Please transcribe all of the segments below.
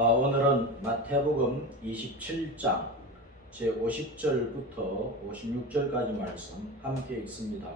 오늘은 마태복음 27장 제50절부터 56절까지 말씀 함께 읽습니다.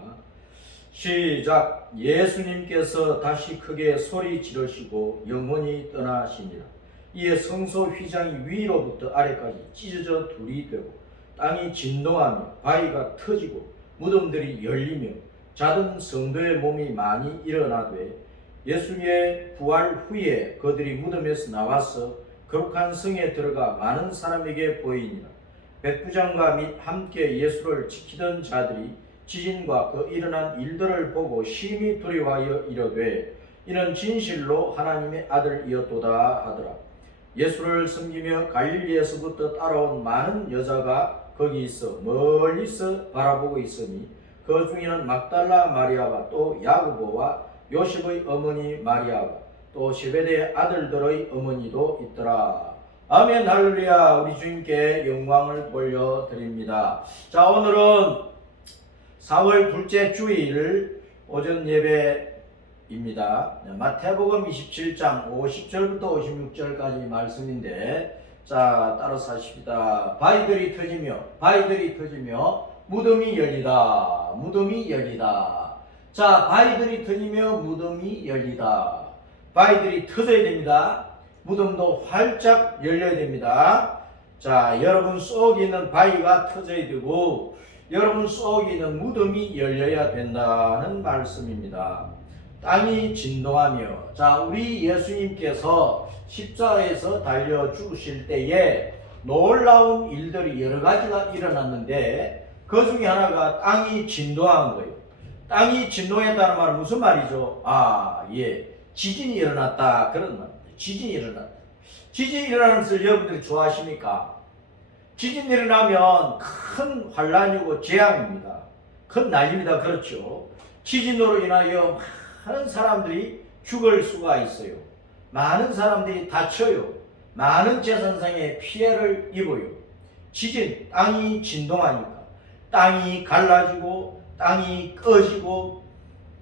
시작. 예수님께서 다시 크게 소리 지르시고 영혼이 떠나시니라. 이에 성소 휘장이 위로부터 아래까지 찢어져 둘이 되고 땅이 진동하며 바위가 터지고 무덤들이 열리며 자던 성도의 몸이 많이 일어나되 예수의 부활 후에 그들이 무덤에서 나와서 거룩한 성에 들어가 많은 사람에게 보이니라. 백부장과 및 함께 예수를 지키던 자들이 지진과 그 일어난 일들을 보고 심히 두려워하여 이르되 이는 진실로 하나님의 아들이었도다 하더라. 예수를 섬기며 갈릴리에서부터 따라온 많은 여자가 거기 있어 멀리서 바라보고 있으니 그 중에는 막달라 마리아와 또 야고보와 요셉의 어머니 마리아와 또 세베대의 아들들의 어머니도 있더라. 아멘. 할렐루야. 우리 주님께 영광을 돌려드립니다. 자, 오늘은 4월 둘째 주일 오전 예배입니다. 마태복음 27장 50절부터 56절까지 말씀인데, 자, 따라서 하십니다. 바위들이 터지며 무덤이 열리다. 무덤이 열리다. 자, 바위들이 터지며 무덤이 열리다. 바위들이 터져야 됩니다. 무덤도 활짝 열려야 됩니다. 자, 여러분 속에 있는 바위가 터져야 되고 여러분 속에 있는 무덤이 열려야 된다는 말씀입니다. 땅이 진동하며, 자, 우리 예수님께서 십자가에서 달려 죽으실 때에 놀라운 일들이 여러 가지가 일어났는데 그 중에 하나가 땅이 진동한 거예요. 땅이 진동했다는 말은 무슨 말이죠? 지진이 일어났다. 그런 말입니다. 지진이 일어났다. 지진이 일어나는 것을 여러분들이 좋아하십니까? 지진이 일어나면 큰 환란이고 재앙입니다. 큰 난리입니다. 그렇죠? 지진으로 인하여 많은 사람들이 죽을 수가 있어요. 많은 사람들이 다쳐요. 많은 재산상의 피해를 입어요. 지진, 땅이 진동하니까 땅이 갈라지고 땅이 꺼지고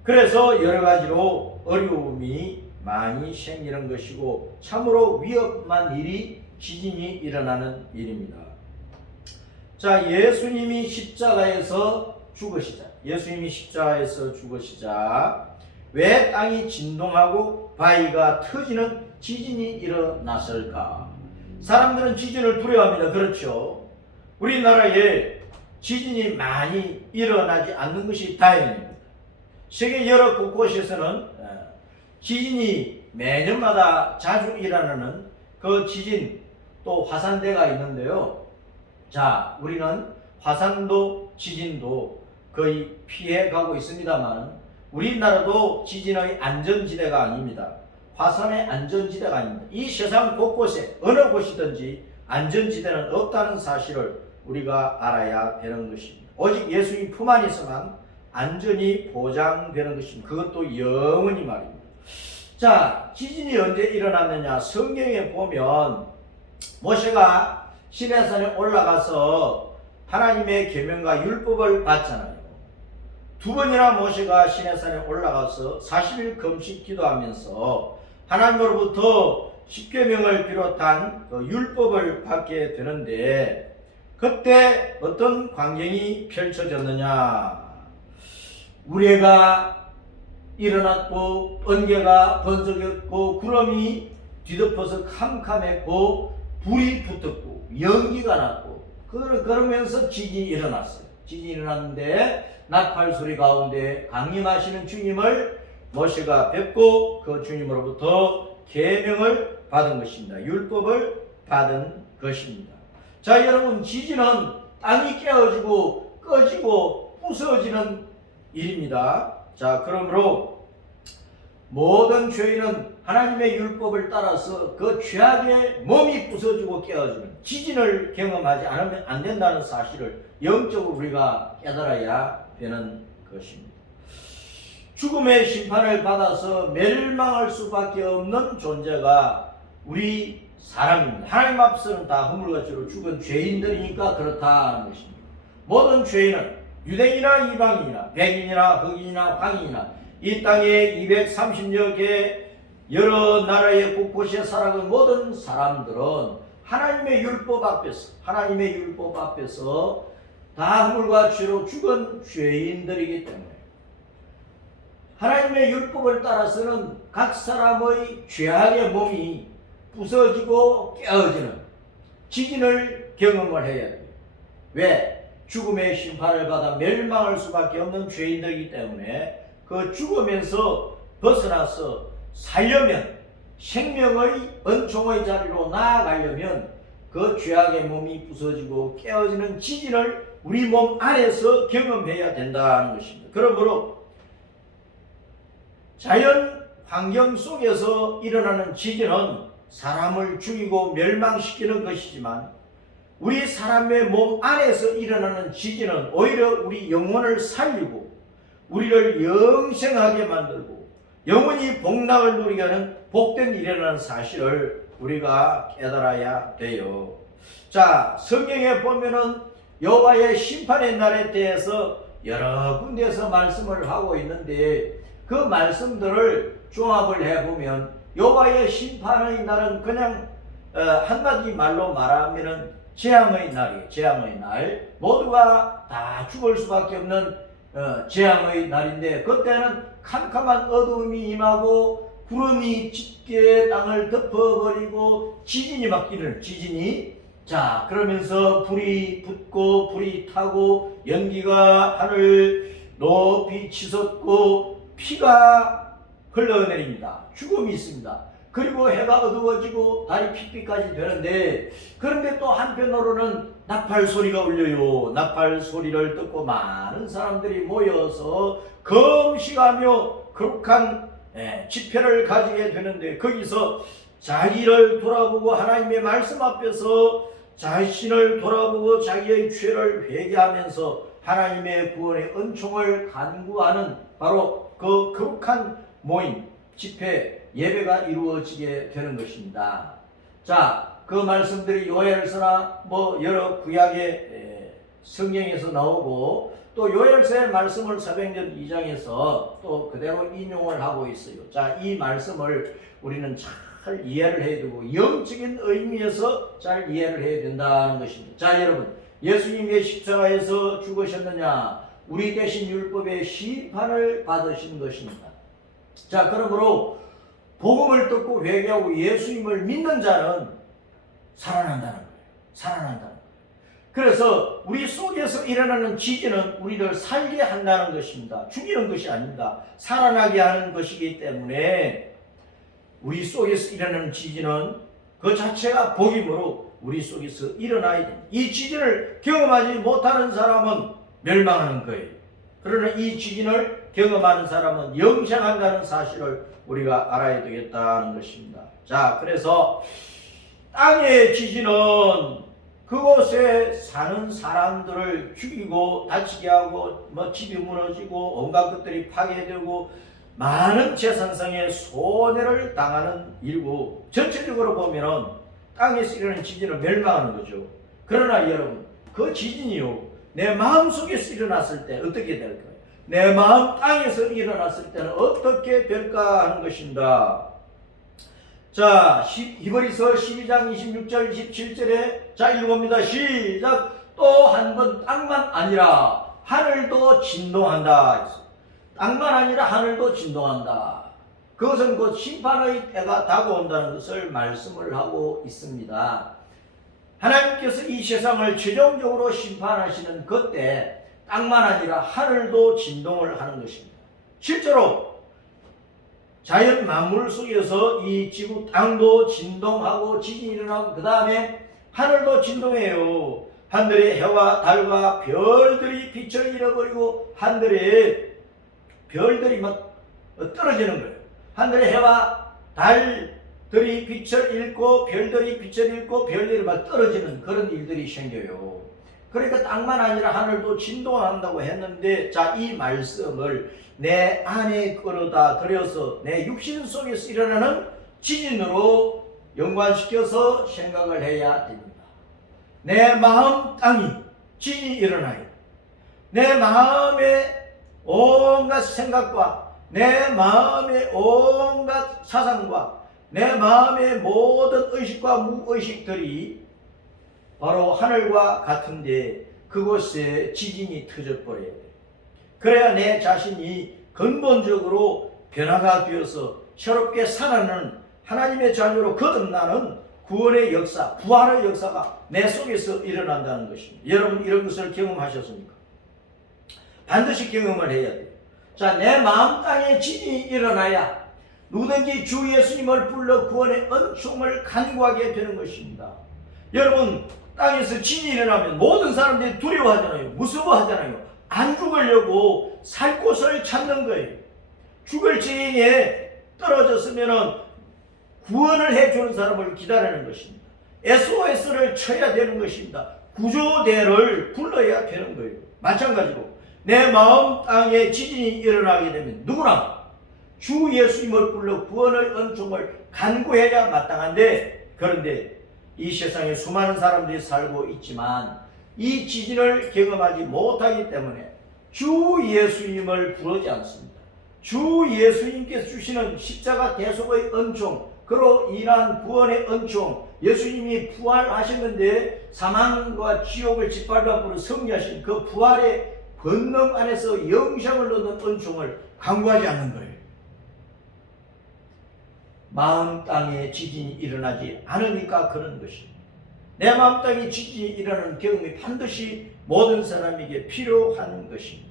그래서 여러 가지로 어려움이 많이 생기는 것이고 참으로 위험한 일이 지진이 일어나는 일입니다. 자, 예수님이 십자가에서 죽으시자 왜 땅이 진동하고 바위가 터지는 지진이 일어났을까? 사람들은 지진을 두려워합니다. 그렇죠? 우리나라에 지진이 많이 일어나지 않는 것이 다행입니다. 세계 여러 곳곳에서는 지진이 매년마다 자주 일어나는 그 지진 또 화산대가 있는데요. 자, 우리는 화산도 지진도 거의 피해가고 있습니다만 우리나라도 지진의 안전지대가 아닙니다. 화산의 안전지대가 아닙니다. 이 세상 곳곳에 어느 곳이든지 안전지대는 없다는 사실을 우리가 알아야 되는 것입니다. 오직 예수님 품 안에서만 안전이 보장되는 것입니다. 그것도 영원히 말입니다. 자, 지진이 언제 일어났느냐? 성경에 보면 모세가 시내산에 올라가서 하나님의 계명과 율법을 받잖아요. 두 번이나 모세가 시내산에 올라가서 40일 금식 기도하면서 하나님으로부터 십계명을 비롯한 그 율법을 받게 되는데 그때 어떤 광경이 펼쳐졌느냐? 우레가 일어났고 번개가 번쩍였고 구름이 뒤덮어서 캄캄했고 불이 붙었고 연기가 났고 그러면서 지진이 일어났어요. 지진이 일어났는데 나팔 소리 가운데 강림하시는 주님을 모세가 뵙고 그 주님으로부터 계명을 받은 것입니다. 율법을 받은 것입니다. 자, 여러분, 지진은 땅이 깨어지고 꺼지고 부서지는 일입니다. 자, 그러므로 모든 죄인은 하나님의 율법을 따라서 그 죄악의 몸이 부서지고 깨어지는 지진을 경험하지 않으면 안 된다는 사실을 영적으로 우리가 깨달아야 되는 것입니다. 죽음의 심판을 받아서 멸망할 수밖에 없는 존재가 우리 사람입니다. 하나님 앞서는 다 허물같이로 죽은 죄인들이니까 그렇다는 것입니다. 모든 죄인은 유대인이나 이방인이나 백인이나 흑인이나 황인이나 이 땅에 230여 개 여러 나라의 곳곳에 살아가는 모든 사람들은 하나님의 율법 앞에서 다 허물과 죄로 죽은 죄인들이기 때문에 하나님의 율법을 따라서는 각 사람의 죄악의 몸이 부서지고 깨어지는 지진을 경험을 해야 돼요. 왜? 죽음의 심판을 받아 멸망할 수밖에 없는 죄인들이기 때문에 그 죽음에서 벗어나서 살려면, 생명의 은총의 자리로 나아가려면 그 죄악의 몸이 부서지고 깨어지는 지진을 우리 몸 안에서 경험해야 된다는 것입니다. 그러므로 자연 환경 속에서 일어나는 지진은 사람을 죽이고 멸망시키는 것이지만 우리 사람의 몸 안에서 일어나는 지진은 오히려 우리 영혼을 살리고 우리를 영생하게 만들고 영원히 복락을 누리게 하는 복된 일이라는 사실을 우리가 깨달아야 돼요. 자, 성경에 보면은 여호와의 심판의 날에 대해서 여러 군데에서 말씀을 하고 있는데 그 말씀들을 종합을 해보면 여호와의 심판의 날은 그냥 한마디 말로 말하면은 재앙의 날이에요. 재앙의 날. 모두가 다 죽을 수밖에 없는 재앙의 날인데 그때는 캄캄한 어두움이 임하고 구름이 짙게 땅을 덮어버리고 지진이 막 일어나요. 지진이. 자, 그러면서 불이 붙고 불이 타고 연기가 하늘 높이 치솟고 피가 흘러내립니다. 죽음이 있습니다. 그리고 해가 어두워지고 달이 핏빛까지 되는데 그런데 또 한편으로는 나팔 소리가 울려요. 나팔 소리를 듣고 많은 사람들이 모여서 금식하며 거룩한 집회를 가지게 되는데 거기서 자기를 돌아보고 하나님의 말씀 앞에서 자신을 돌아보고 자기의 죄를 회개하면서 하나님의 구원의 은총을 간구하는 바로 그 거룩한 모임, 집회, 예배가 이루어지게 되는 것입니다. 자, 그 말씀들이 요엘서나 여러 구약의 성경에서 나오고 또 요엘서의 말씀을 사도행전 2장에서 또 그대로 인용을 하고 있어요. 자, 이 말씀을 우리는 잘 이해를 해야 되고 영적인 의미에서 잘 이해를 해야 된다는 것입니다. 자, 여러분, 예수님의 십자가에서 죽으셨느냐? 우리 대신 율법의 심판을 받으신 것입니다. 자, 그러므로 복음을 듣고 회개하고 예수님을 믿는 자는 살아난다는 거예요. 살아난다는 거예요. 그래서 우리 속에서 일어나는 지진은 우리를 살게 한다는 것입니다. 죽이는 것이 아닙니다. 살아나게 하는 것이기 때문에 우리 속에서 일어나는 지진은 그 자체가 복이므로 우리 속에서 일어나야 됩니다. 이 지진을 경험하지 못하는 사람은 멸망하는 거예요. 그러나 이 지진을 경험하는 사람은 영생한다는 사실을 우리가 알아야 되겠다는 것입니다. 자, 그래서 땅의 지진은 그곳에 사는 사람들을 죽이고 다치게 하고 집이 무너지고 온갖 것들이 파괴되고 많은 재산상의 손해를 당하는 일이고 전체적으로 보면은 땅에서 일어나는 지진은 멸망하는 거죠. 그러나 여러분, 그 지진이요 내 마음속에서 일어났을 때 어떻게 될까요? 내 마음 땅에서 일어났을 때는 어떻게 될까 하는 것입니다. 자, 히브리서 12장 26절 27절에 자 읽어봅니다. 시작. 또 한 번 땅만 아니라 하늘도 진동한다. 땅만 아니라 하늘도 진동한다. 그것은 곧 심판의 때가 다가온다는 것을 말씀을 하고 있습니다. 하나님께서 이 세상을 최종적으로 심판하시는 그때 땅만 아니라 하늘도 진동을 하는 것입니다. 실제로 자연 만물 속에서 이 지구 땅도 진동하고 지진이 일어나고 그 다음에 하늘도 진동해요. 하늘의 해와 달과 별들이 빛을 잃어버리고 하늘에 별들이 막 떨어지는 거예요. 하늘의 해와 달들이 빛을 잃고 별들이 빛을 잃고 별들이 막 떨어지는 그런 일들이 생겨요. 그러니까 땅만 아니라 하늘도 진동한다고 했는데 자, 이 말씀을 내 안에 끌어다 들여서 내 육신 속에서 일어나는 지진으로 연관시켜서 생각을 해야 됩니다. 내 마음 땅이 지진이 일어나요. 내 마음의 온갖 생각과 내 마음의 온갖 사상과 내 마음의 모든 의식과 무의식들이 바로 하늘과 같은데 그곳에 지진이 터져버려야 돼. 그래야 내 자신이 근본적으로 변화가 되어서 새롭게 살아나는 하나님의 자녀로 거듭나는 구원의 역사, 부활의 역사가 내 속에서 일어난다는 것입니다. 여러분 이런 것을 경험하셨습니까? 반드시 경험을 해야 돼요. 자, 내 마음 땅에 진이 일어나야 누구든지 주 예수님을 불러 구원의 은총을 간구하게 되는 것입니다. 여러분 땅에서 진이 일어나면 모든 사람들이 두려워하잖아요. 무서워하잖아요. 안 죽으려고 살 곳을 찾는 거예요. 죽을 지경에 떨어졌으면 구원을 해주는 사람을 기다리는 것입니다. SOS를 쳐야 되는 것입니다. 구조대를 불러야 되는 거예요. 마찬가지로 내 마음 땅에 지진이 일어나게 되면 누구나 주 예수님을 불러 구원의 은총을 간구해야 마땅한데, 그런데 이 세상에 수많은 사람들이 살고 있지만 이 지진을 경험하지 못하기 때문에 주 예수님을 부르지 않습니다. 주 예수님께서 주시는 십자가 대속의 은총, 그로 인한 구원의 은총, 예수님이 부활하셨는데 사망과 지옥을 짓밟아 승리하신 그 부활의 권능 안에서 영생을 얻는 은총을 간구하지 않는 거예요. 마음 땅에 지진이 일어나지 않으니까 그런 것입니다. 내 마음 땅에 지진이 일어나는 경험이 반드시 모든 사람에게 필요한 것입니다.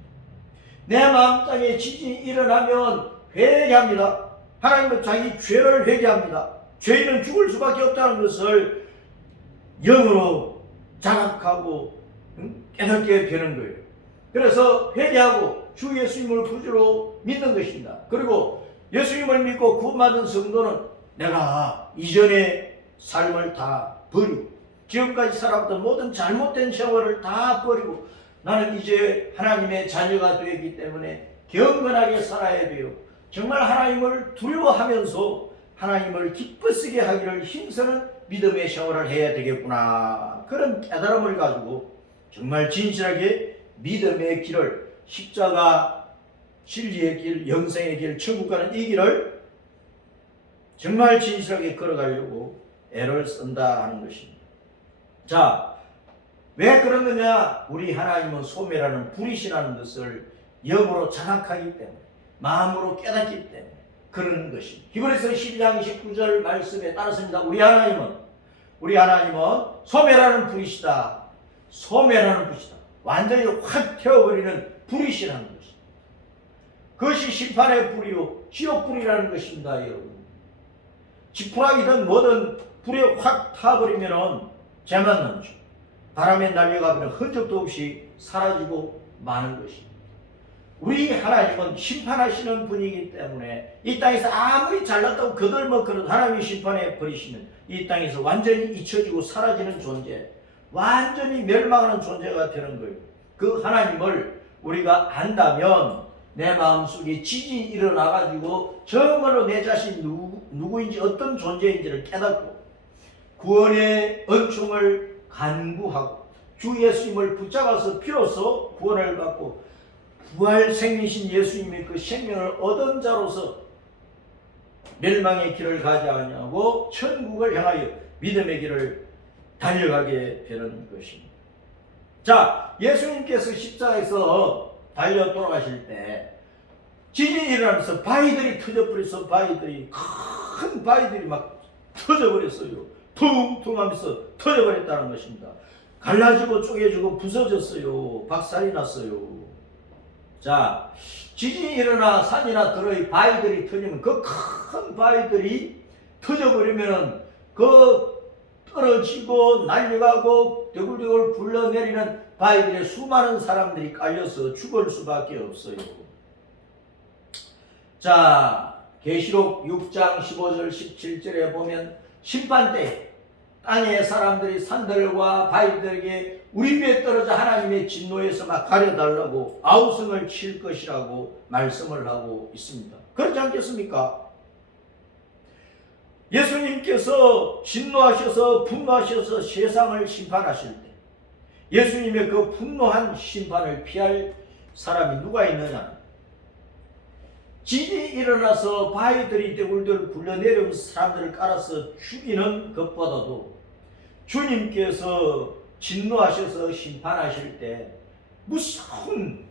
내 마음 땅에 지진이 일어나면 회개합니다. 하나님은 자기 죄를 회개합니다. 죄인은 죽을 수밖에 없다는 것을 영으로 자각하고 깨닫게 되는 거예요. 그래서 회개하고 주 예수님을 구주로 믿는 것입니다. 그리고 예수님을 믿고 구원받은 성도는 내가 이전의 삶을 다 버리고 지금까지 살아왔던 모든 잘못된 생활을 다 버리고 나는 이제 하나님의 자녀가 되기 때문에 경건하게 살아야 돼요. 정말 하나님을 두려워하면서 하나님을 기쁘시게 하기를 힘쓰는 믿음의 생활을 해야 되겠구나. 그런 깨달음을 가지고 정말 진실하게 믿음의 길을, 십자가 진리의 길, 영생의 길, 천국 가는 이 길을 정말 진실하게 걸어가려고 애를 쓴다 하는 것입니다. 자, 왜 그러느냐? 우리 하나님은 소멸하는 불이시라는 것을 영으로 자각하기 때문에, 마음으로 깨닫기 때문에 그런 것입니다. 히브리서 12장 19절 말씀에 따랐습니다. 우리 하나님은 소멸하는 불이시다. 소멸하는 불이시다. 완전히 확 태워버리는 불이시라는 것입니다. 그것이 심판의 불이요 지옥 불이라는 것입니다. 여러분, 지푸라기든 뭐든 불에 확 타버리면은 재만 남죠. 바람에 날려가면 흔적도 없이 사라지고 마는 것입니다. 우리 하나님은 심판하시는 분이기 때문에 이 땅에서 아무리 잘났다고 거들먹거려도 하나님이 심판해 버리시면 이 땅에서 완전히 잊혀지고 사라지는 존재, 완전히 멸망하는 존재가 되는 거예요. 그 하나님을 우리가 안다면 내 마음속에 지진이 일어나가지고 정말로 내 자신이 누구인지 어떤 존재인지를 깨닫고 구원의 은총을 간구하고 주 예수님을 붙잡아서 비로소 구원을 받고 부활 생리신 예수님의 그 생명을 얻은 자로서 멸망의 길을 가지 아니하고 천국을 향하여 믿음의 길을 달려가게 되는 것입니다. 자, 예수님께서 십자가에서 달려 돌아가실 때 지진이 일어나면서 바위들이 터져버려서 큰 바위들이 막 터져버렸어요. 퉁퉁 하면서 터져버렸다는 것입니다. 갈라지고 쪼개지고 부서졌어요. 박살이 났어요. 자, 지진이 일어나 산이나 들의 바위들이 터지면 그 큰 바위들이 터져버리면 그 떨어지고 날려가고 대굴대굴 굴러내리는 바위들에 수많은 사람들이 깔려서 죽을 수밖에 없어요. 자, 계시록 6장 15절 17절에 보면 심판때 땅의 사람들이 산들과 바위들에게 우리 위에 떨어져 하나님의 진노에서 막 가려달라고 아우성을 칠 것이라고 말씀을 하고 있습니다. 그렇지 않겠습니까? 예수님께서 진노하셔서 분노하셔서 세상을 심판하실 때 예수님의 그 분노한 심판을 피할 사람이 누가 있느냐? 지진이 일어나서 바위들이 떼굴떼굴 굴러내려오면서 사람들을 깔아서 죽이는 것보다도 주님께서 진노하셔서 심판하실 때 무서운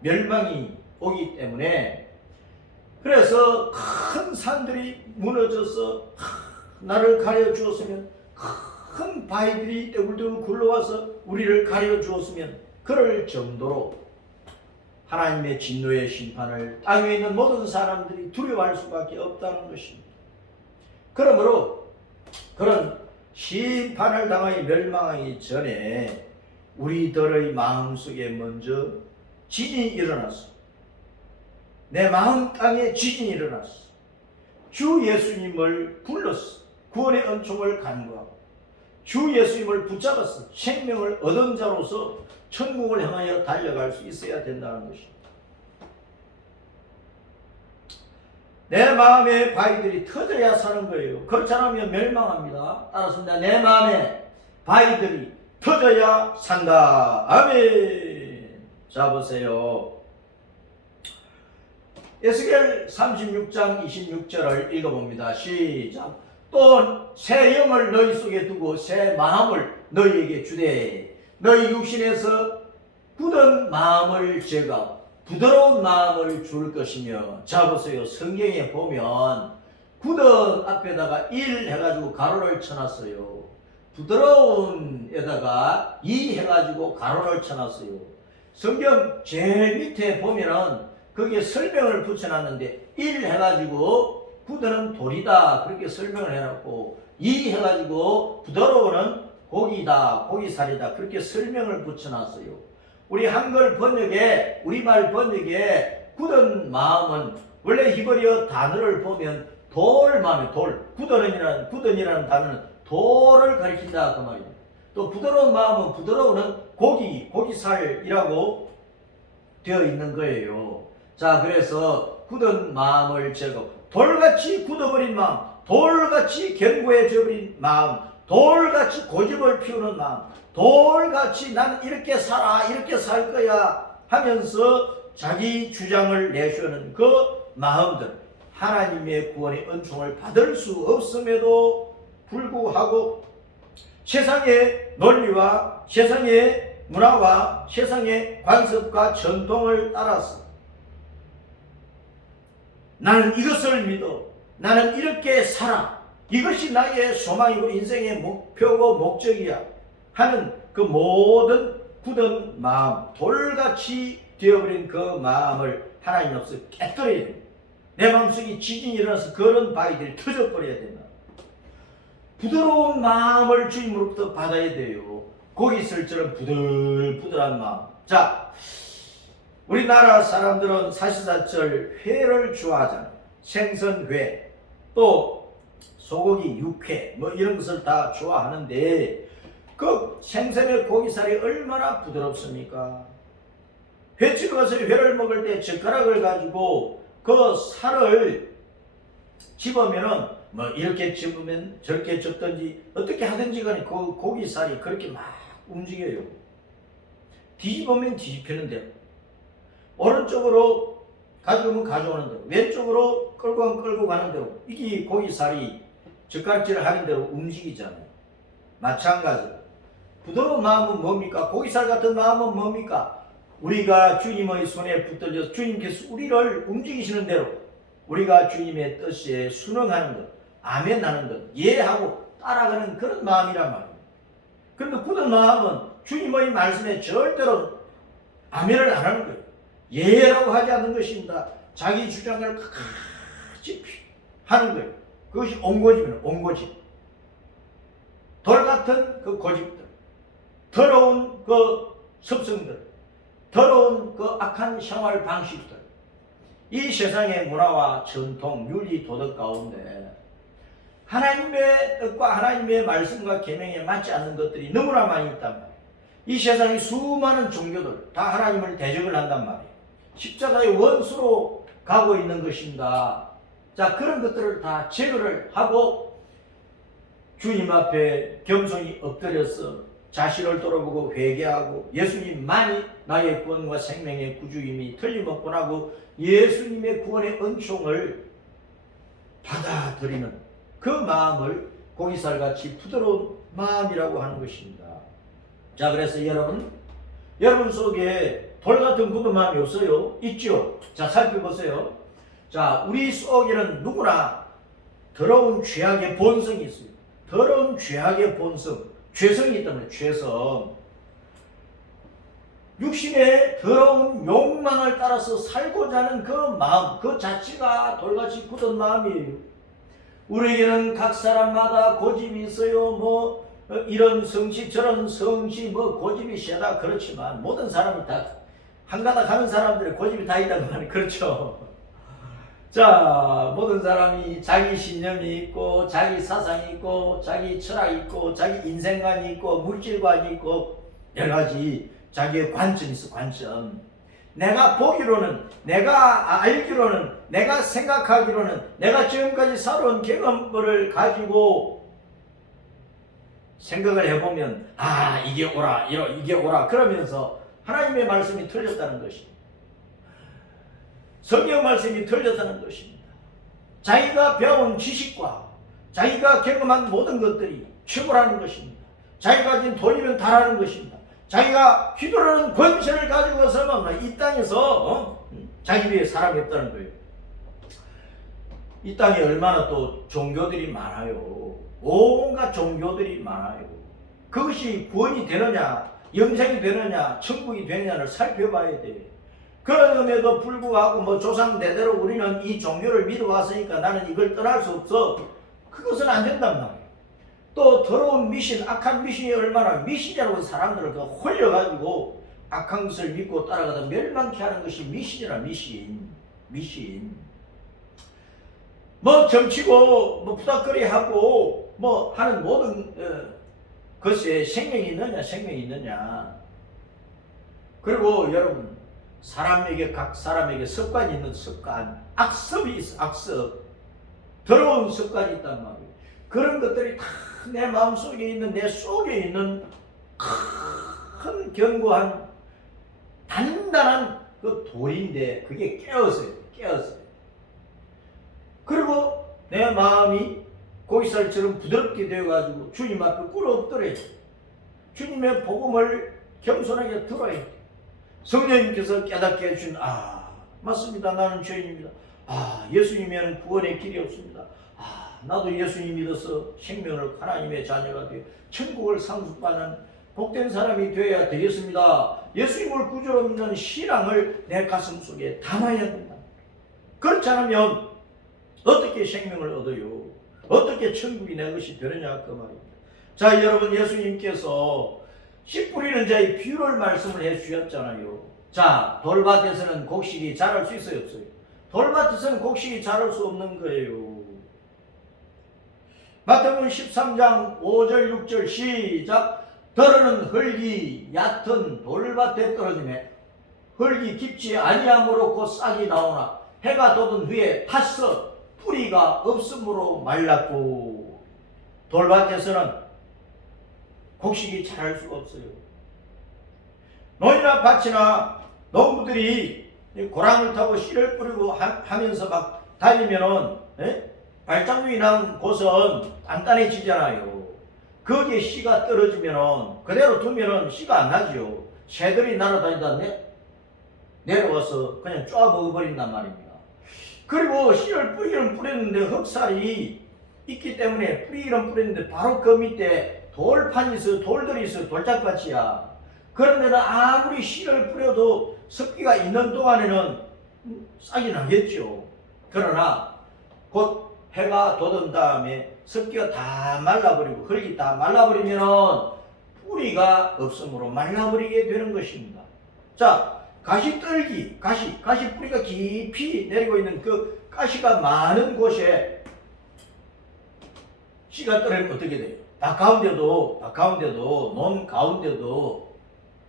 멸망이 오기 때문에, 그래서 큰 산들이 무너져서 나를 가려 주었으면, 큰 바위들이 떼굴떼굴 굴러와서 우리를 가려 주었으면, 그럴 정도로 하나님의 진노의 심판을 땅에 있는 모든 사람들이 두려워할 수밖에 없다는 것입니다. 그러므로 그런 심판을 당하여 멸망하기 전에 우리들의 마음속에 먼저 지진이 일어났어. 내 마음 땅에 지진이 일어났어. 주 예수님을 불렀어. 구원의 은총을 간구하고 주 예수님을 붙잡았어. 생명을 얻은 자로서 천국을 향하여 달려갈 수 있어야 된다는 것입니다. 내 마음의 바위들이 터져야 사는 거예요. 그렇지 않으면 멸망합니다. 따라서 내 마음의 바위들이 터져야 산다. 아멘. 자, 보세요. 에스겔 36장 26절을 읽어봅니다. 시작. 또 새 영을 너희 속에 두고 새 마음을 너희에게 주되 너희 육신에서 굳은 마음을 제거하고 부드러운 마음을 줄 것이며. 자, 보세요. 성경에 보면 굳은 앞에다가 1 해가지고 가로를 쳐놨어요. 부드러운 에다가 2 해가지고 가로를 쳐놨어요. 성경 제일 밑에 보면은 거기에 설명을 붙여놨는데 1 해가지고 굳은 돌이다 그렇게 설명을 해놨고, 2 해가지고 부드러운은 고기다, 고기살이다 그렇게 설명을 붙여놨어요. 우리 한글 번역에, 우리말 번역에 굳은 마음은 원래 히브리어 단어를 보면 돌 마음이 돌, 굳은이라는 단어는 돌을 가리킨다 그 말이에요. 또 부드러운 마음은 부드러운은 고기살이라고 되어 있는 거예요. 자, 그래서 굳은 마음을 제거, 돌같이 굳어버린 마음, 돌같이 견고해져버린 마음, 돌같이 고집을 피우는 마음, 돌같이 나는 이렇게 살아, 이렇게 살 거야 하면서 자기 주장을 내쉬는 그 마음들, 하나님의 구원의 은총을 받을 수 없음에도 불구하고 세상의 논리와 세상의 문화와 세상의 관습과 전통을 따라서 나는 이것을 믿어, 나는 이렇게 살아, 이것이 나의 소망이고 인생의 목표고 목적이야 하는 그 모든 굳은 마음, 돌같이 되어버린 그 마음을 하나님 앞에서 깨뜨려야 됩니다. 내 마음속에 지진이 일어나서 그런 바위들이 터져버려야 된다. 부드러운 마음을 주님으로부터 받아야 돼요. 고기슬처럼 부들부들한 마음. 자, 우리나라 사람들은 사시사철 회를 좋아하잖아요. 생선회, 또 소고기 육회, 뭐 이런 것을 다 좋아하는데 그 생선의 고기살이 얼마나 부드럽습니까? 횟집에 가서 회를 먹을 때 젓가락을 가지고 그 살을 집으면은 뭐 이렇게 집으면 저렇게 접든지 어떻게 하든지 간에 그 고기살이 그렇게 막 움직여요. 뒤집으면 뒤집히는 대로, 오른쪽으로 가져오면 가져오는 대로, 왼쪽으로 끌고 가면 끌고 가는 대로, 이게 고기살이 젓가락질을 하는 대로 움직이잖아요. 마찬가지로 부드러운 마음은 뭡니까? 고기살 같은 마음은 뭡니까? 우리가 주님의 손에 붙들려서 주님께서 우리를 움직이시는 대로 우리가 주님의 뜻에 순응하는 것, 아멘 하는 것, 예하고 따라가는 그런 마음이란 말이에요. 그런데 굳은 마음은 주님의 말씀에 절대로 아멘을 안 하는 거예요. 예라고 하지 않는 것입니다. 자기 주장을 끝까지 하는 거예요. 그것이 온고집이에요. 온고집. 돌 같은 그 고집들, 더러운 그 습성들, 더러운 그 악한 생활 방식들, 이 세상의 문화와 전통, 윤리, 도덕 가운데 하나님의 뜻과 하나님의 말씀과 계명에 맞지 않는 것들이 너무나 많이 있단 말이에요. 이 세상의 수많은 종교들 다 하나님을 대적을 한단 말이에요. 십자가의 원수로 가고 있는 것입니다. 자, 그런 것들을 다 제거를 하고 주님 앞에 겸손히 엎드려서 자신을 돌아보고 회개하고 예수님만이 나의 구원과 생명의 구주임이 틀림없구나 하고 예수님의 구원의 은총을 받아들이는 그 마음을 고기살같이 부드러운 마음이라고 하는 것입니다. 자, 그래서 여러분 속에 돌 같은 굳은 마음이 없어요? 있죠? 자, 살펴보세요. 자, 우리 속에는 누구나 더러운 죄악의 본성이 있어요. 더러운 죄악의 본성, 죄성이 있다면 죄성. 육신의 더러운 욕망을 따라서 살고자 하는 그 마음, 그 자체가 돌같이 굳은 마음이에요. 우리에게는 각 사람마다 고집이 있어요. 뭐 이런 성시 저런 성시 뭐 고집이 세다 그렇지만 모든 사람이 다 한가닥 하는 사람들의 고집이 다 있다고 하는 그렇죠. 자, 모든 사람이 자기 신념이 있고 자기 사상이 있고 자기 철학이 있고 자기 인생관이 있고 물질관이 있고 여러 가지 자기의 관점이 있어. 관점. 내가 보기로는, 내가 알기로는, 내가 생각하기로는, 내가 지금까지 살아온 경험을 가지고 생각을 해보면 이게 옳아, 이게 옳아 그러면서 하나님의 말씀이 틀렸다는 것입니다. 성경 말씀이 틀렸다는 것입니다. 자기가 배운 지식과 자기가 경험한 모든 것들이 최고라는 것입니다. 자기가 가진 돈이면 다라는 것입니다. 자기가 휘두르는 권세를 가지고서는 이 땅에서 자기 위에 사람이 없다는 거예요. 이 땅에 얼마나 또 종교들이 많아요. 온갖 종교들이 많아요. 그것이 구원이 되느냐, 영생이 되느냐, 천국이 되느냐를 살펴봐야 돼. 그럼에도 불구하고 뭐 조상 대대로 우리는 이 종교를 믿어왔으니까 나는 이걸 떠날 수 없어. 그것은 안 된단 말이에요. 또 더러운 미신, 악한 미신이 얼마나 미신이라고 사람들을 홀려가지고 악한 것을 믿고 따라가다 멸망케 하는 것이 미신이라. 미신. 뭐 점치고 뭐 부닥거리하고 뭐 하는 모든 것에 생명이 있느냐. 그리고 여러분, 각 사람에게 습관이 있는 습관, 악습이 있어. 악습, 더러운 습관이 있단 말이에요. 그런 것들이 다 내 마음속에 있는, 내 속에 있는 큰 견고한 단단한 그 돌인데 그게 깨어서요. 그리고 내 마음이 고기살처럼 부드럽게 되어가지고 주님 앞에 꿇어엎드려야 돼. 주님의 복음을 겸손하게 들어야 돼. 성령님께서 깨닫게 해준, 맞습니다. 나는 죄인입니다. 예수님에는 구원의 길이 없습니다. 나도 예수님 믿어서 생명을 하나님의 자녀가 되어 천국을 상속받는 복된 사람이 되어야 되겠습니다. 예수님을 구주로 믿는 신앙을 내 가슴 속에 담아야 된다. 그렇지 않으면 어떻게 생명을 얻어요? 어떻게 천국이 내 것이 되느냐 그 말입니다. 자, 여러분, 예수님께서 씨 뿌리는 자의 비유를 말씀을 해 주셨잖아요. 자, 돌밭에서는 곡식이 자랄 수 있어요, 없어요? 돌밭에서는 곡식이 자랄 수 없는 거예요. 마태복음 13장 5절 6절 시작. 더러는 흙이 얕은 돌밭에 떨어지매 흙이 깊지 아니함으로 곧 싹이 나오나 해가 돋은 후에 탔어 뿌리가 없으므로 말랐고. 돌밭에서는 곡식이 자랄 수가 없어요. 논이나 밭이나 농부들이 고랑을 타고 씨를 뿌리고 하면서 막 달리면은 발장육이 난 곳은 단단해지잖아요. 거기에 씨가 떨어지면은 그대로 두면은 씨가 안 나지요. 새들이 날아다니다 내려와서 그냥 쪼아 먹어버린단 말입니다. 그리고 씨를 뿌리는데 흑살이 있기 때문에 뿌리는데 바로 그 밑에 돌판이 있어, 돌들이 있어, 돌짝밭이야. 그런데는 아무리 씨를 뿌려도 습기가 있는 동안에는 싹이 나겠죠. 그러나 곧 해가 돋은 다음에 습기가 다 말라버리고 흙이 다 말라버리면 뿌리가 없으므로 말라버리게 되는 것입니다. 자, 가시떨기, 가시 뿌리가 깊이 내리고 있는 그 가시가 많은 곳에 씨가 떨어지면 어떻게 돼요? 밭 가운데도 논 가운데도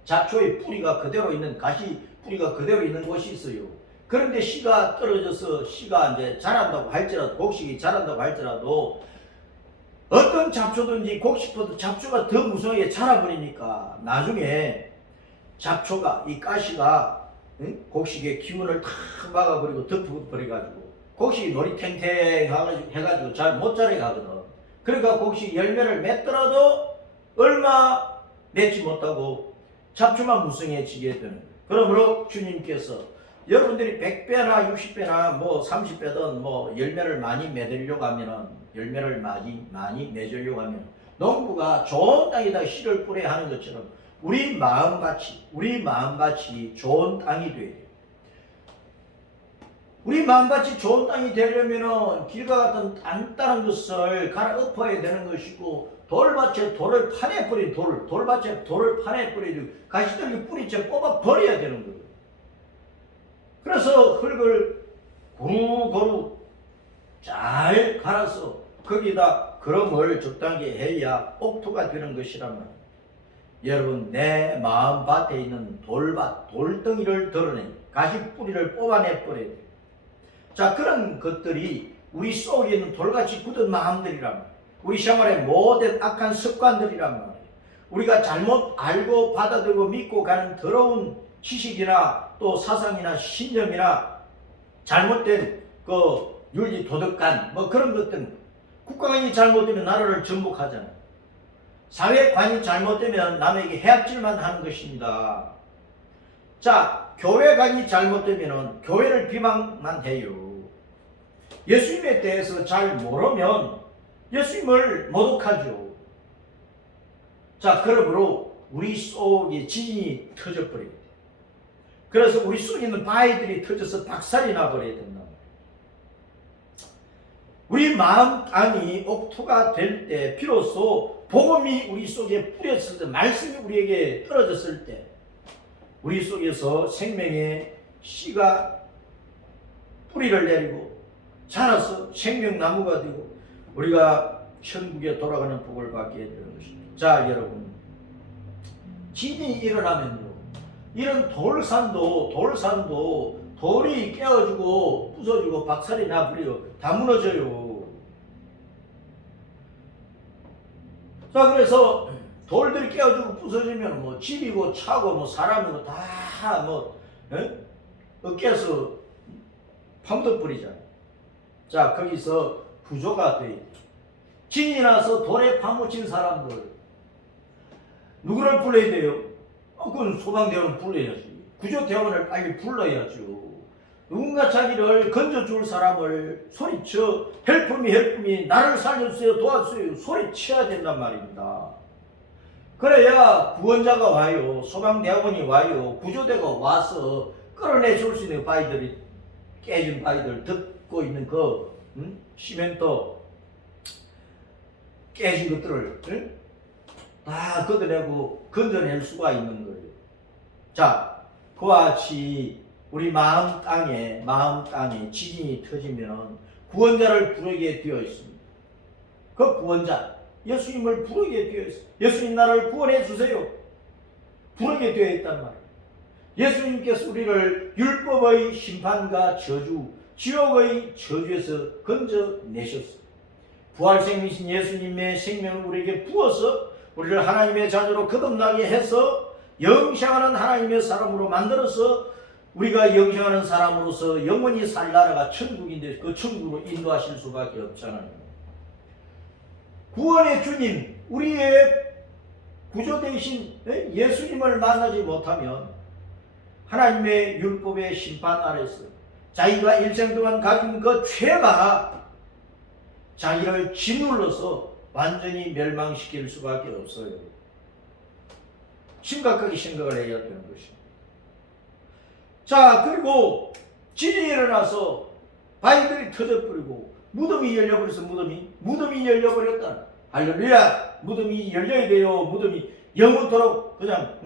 잡초의 뿌리가 그대로 있는, 가시 뿌리가 그대로 있는 곳이 있어요. 그런데 씨가 떨어져서 씨가 이제 자란다고 할지라도, 곡식이 자란다고 할지라도 어떤 잡초든지 곡식보다 잡초가 더 무성하게 자라버리니까 나중에 잡초가 이 가시가 곡식의 기운을 다 막아버리고 덮어버려가지고 곡식이 놀이 탱탱해가지고 잘 못 자라게 하거든. 그러니까 곡식 열매를 맺더라도 얼마 맺지 못하고 잡초만 무성해지게 되는 거예요. 그러므로 주님께서 여러분들이 100배나 60배나 뭐 30배든 뭐 열매를 많이 맺으려고 하면은 열매를 많이 맺으려고 하면 농부가 좋은 땅에다 씨를 뿌려야 하는 것처럼 우리 마음같이 좋은 땅이 돼야 돼요. 우리 마음같이 좋은 땅이 되려면은 길과 같은 단단한 것을 갈아엎어야 되는 것이고 돌밭에 돌을 파내 뿌린 돌밭에 돌을 파내 뿌리고 가시들기 뿌리째 뽑아 버려야 되는 거예요. 그래서 흙을 고루고루 잘 갈아서 거기다 거름을 적당히 해야 옥토가 되는 것이란 말이에요. 여러분, 내 마음밭에 있는 돌덩이를 드러내 가시 뿌리를 뽑아내 버려야 돼요. 자, 그런 것들이 우리 속에 있는 돌같이 굳은 마음들이란 말이에요. 우리 생활의 모든 악한 습관들이란 말이에요. 우리가 잘못 알고 받아들이고 믿고 가는 더러운 지식이나 또 사상이나 신념이나 잘못된 그 윤리 도덕관 뭐 그런 것들, 국가관이 잘못되면 나라를 전복하잖아요. 사회관이 잘못되면 남에게 해악질만 하는 것입니다. 자, 교회관이 잘못되면 교회를 비방만 해요. 예수님에 대해서 잘 모르면 예수님을 모독하죠. 자, 그러므로 우리 속에 지진이 터져버려야 돼요. 그래서 우리 속에 있는 바위들이 터져서 박살이 나버려야 된다. 우리 마음 땅이 옥토가 될 때 비로소 복음이 우리 속에 뿌렸을 때, 말씀이 우리에게 떨어졌을 때 우리 속에서 생명의 씨가 뿌리를 내리고 자라서 생명나무가 되고 우리가 천국에 돌아가는 복을 받게 되는 것입니다. 자, 여러분, 지진이 일어나면요, 이런 돌산도 돌이 깨어지고 부서지고 박살이 나버려 다 무너져요. 자, 그래서 돌들이 깨어지고 부서지면 뭐 집이고 차고 뭐 사람이고 다 뭐 어깨에서 파묻어 버리잖아요. 자, 거기서 구조가 돼. 지진이 나서 돌에 파묻힌 사람들 누구를 불러야 돼요? 그건 소방대원을 불러야지. 구조대원을 빨리 불러야죠. 누군가 자기를 건져줄 사람을 소리쳐 헬프미 나를 살려주세요, 도와주세요 소리쳐야 된단 말입니다. 그래야 구원자가 와요, 소방대원이 와요, 구조대가 와서 끌어내줄 수 있는 바위들이, 깨진 바위들, 덮고 있는 그 시멘토 깨진 것들을 다 걷어내고 건져낼 수가 있는 거예요. 자, 그와 같이 우리 마음 땅에 지진이 터지면 구원자를 부르게 되어 있습니다. 그 구원자 예수님을 부르게 되어 있어요. 예수님 나를 구원해 주세요 부르게 되어 있단 말이에요. 예수님께서 우리를 율법의 심판과 저주, 지옥의 저주에서 건져내셨어요. 부활생이신 예수님의 생명을 우리에게 부어서 우리를 하나님의 자녀로 거듭나게 해서 영생하는 하나님의 사람으로 만들어서 우리가 영생하는 사람으로서 영원히 살 나라가 천국인데 그 천국으로 인도하실 수밖에 없잖아요. 구원의 주님, 우리의 구조 되신 예수님을 만나지 못하면 하나님의 율법의 심판 아래서 자기가 일생 동안 가진 그 죄가 자기를 짓눌러서 완전히 멸망시킬 수밖에 없어요. 심각하게 생각을 해야 되는 것입니다. 자, 그리고 지진이 일어나서 바위들이 터져버리고 무덤이 열려버려서 무덤이 열려버렸다. 할렐루야! 무덤이 열려야 돼요. 무덤이 영원토록 그냥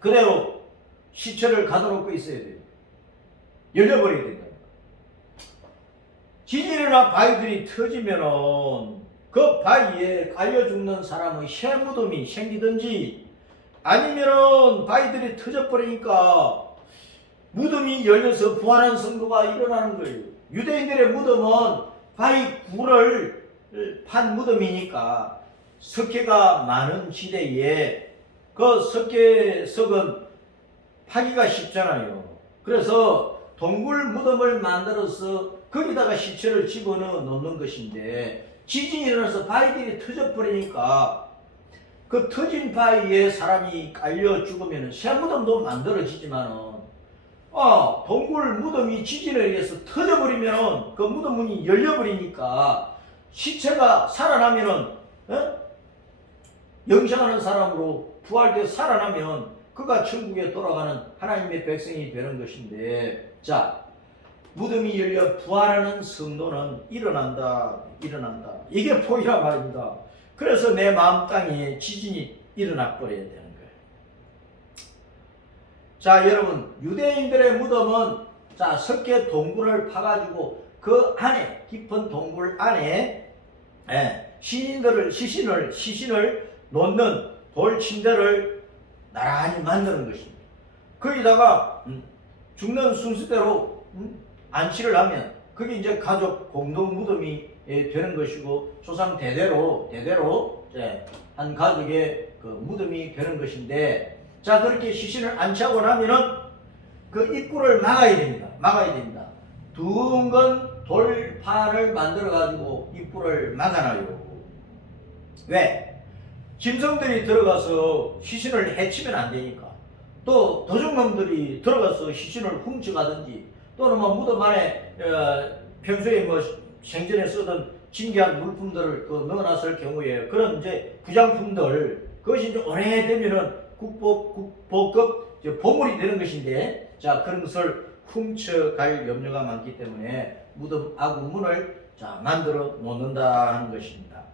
그대로 시체를 가둬놓고 있어야 돼요. 열려버려야 된다. 지진이 일어나 바위들이 터지면은 그 바위에 깔려 죽는 사람의 새 무덤이 생기든지 아니면은 바위들이 터져버리니까 무덤이 열려서 부활한 성도가 일어나는 거예요. 유대인들의 무덤은 바위 굴을 판 무덤이니까 석회가 많은 지대에 그 석회석은 파기가 쉽잖아요. 그래서 동굴 무덤을 만들어서 거기다가 시체를 집어넣어 놓는 것인데, 지진이 일어나서 바위들이 터져버리니까 그 터진 바위에 사람이 깔려 죽으면 새 무덤도 만들어지지만은, 동굴 무덤이 지진에 의해서 터져버리면 그 무덤 문이 열려버리니까 시체가 살아나면은, 영생하는 사람으로 부활되어 살아나면 그가 천국에 돌아가는 하나님의 백성이 되는 것인데, 자, 무덤이 열려 부활하는 성도는 일어난다. 이게 포기란 말입니다. 그래서 내 마음 땅에 지진이 일어나 버려야 되는 거예요. 자, 여러분, 유대인들의 무덤은 자, 석회 동굴을 파가지고 그 안에, 깊은 동굴 안에 시신을 놓는 돌 침대를 나란히 만드는 것입니다. 거기다가 죽는 순서대로 안치를 하면 그게 이제 가족 공동 무덤이 되는 것이고, 조상 대대로 한 가족의 그 무덤이 되는 것인데, 자, 그렇게 시신을 안치하고 나면은 그 입구를 막아야 됩니다. 둥근 돌판을 만들어 가지고 입구를 막아놔요. 왜? 짐승들이 들어가서 시신을 해치면 안 되니까. 또 도둑놈들이 들어가서 시신을 훔쳐가든지, 또는 뭐 무덤 안에 평소에 뭐 생전에 쓰던 진귀한 물품들을 넣어놨을 경우에 그런 이제 부장품들, 그것이 이제 오래되면은 국보급 보물이 되는 것인데, 자, 그런 것을 훔쳐갈 염려가 많기 때문에 무덤 아구문을 자, 만들어 놓는다 하는 것입니다.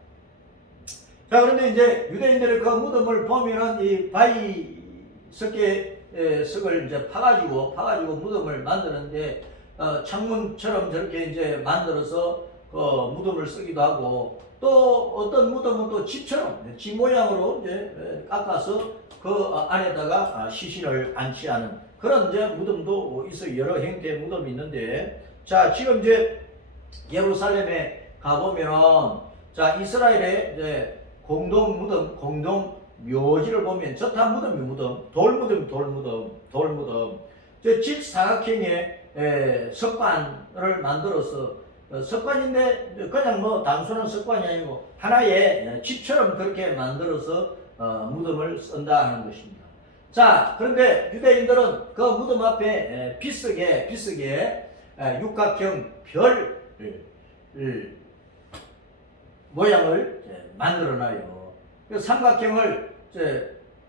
자, 그런데 이제 유대인들의 그 무덤을 보면은 이 바위 석을 이제 파가지고 무덤을 만드는데, 창문처럼 저렇게 이제 만들어서 무덤을 쓰기도 하고, 또 어떤 무덤은 또 집처럼 집 모양으로 이제 깎아서 그 안에다가 시신을 안치하는 그런 이제 무덤도 있어요. 여러 형태의 무덤이 있는데, 자, 지금 이제 예루살렘에 가보면은, 자, 이스라엘의 이제 공동 무덤, 공동 묘지를 보면 저탄 무덤이 돌무덤. 저 직사각형의 석관을 만들어서, 석관인데 그냥 뭐 단순한 석관이 아니고 하나의 집처럼 그렇게 만들어서 무덤을 쓴다 하는 것입니다. 자, 그런데 유대인들은 그 무덤 앞에 비석에 육각형 별 모양을 만들어놔요. 삼각형을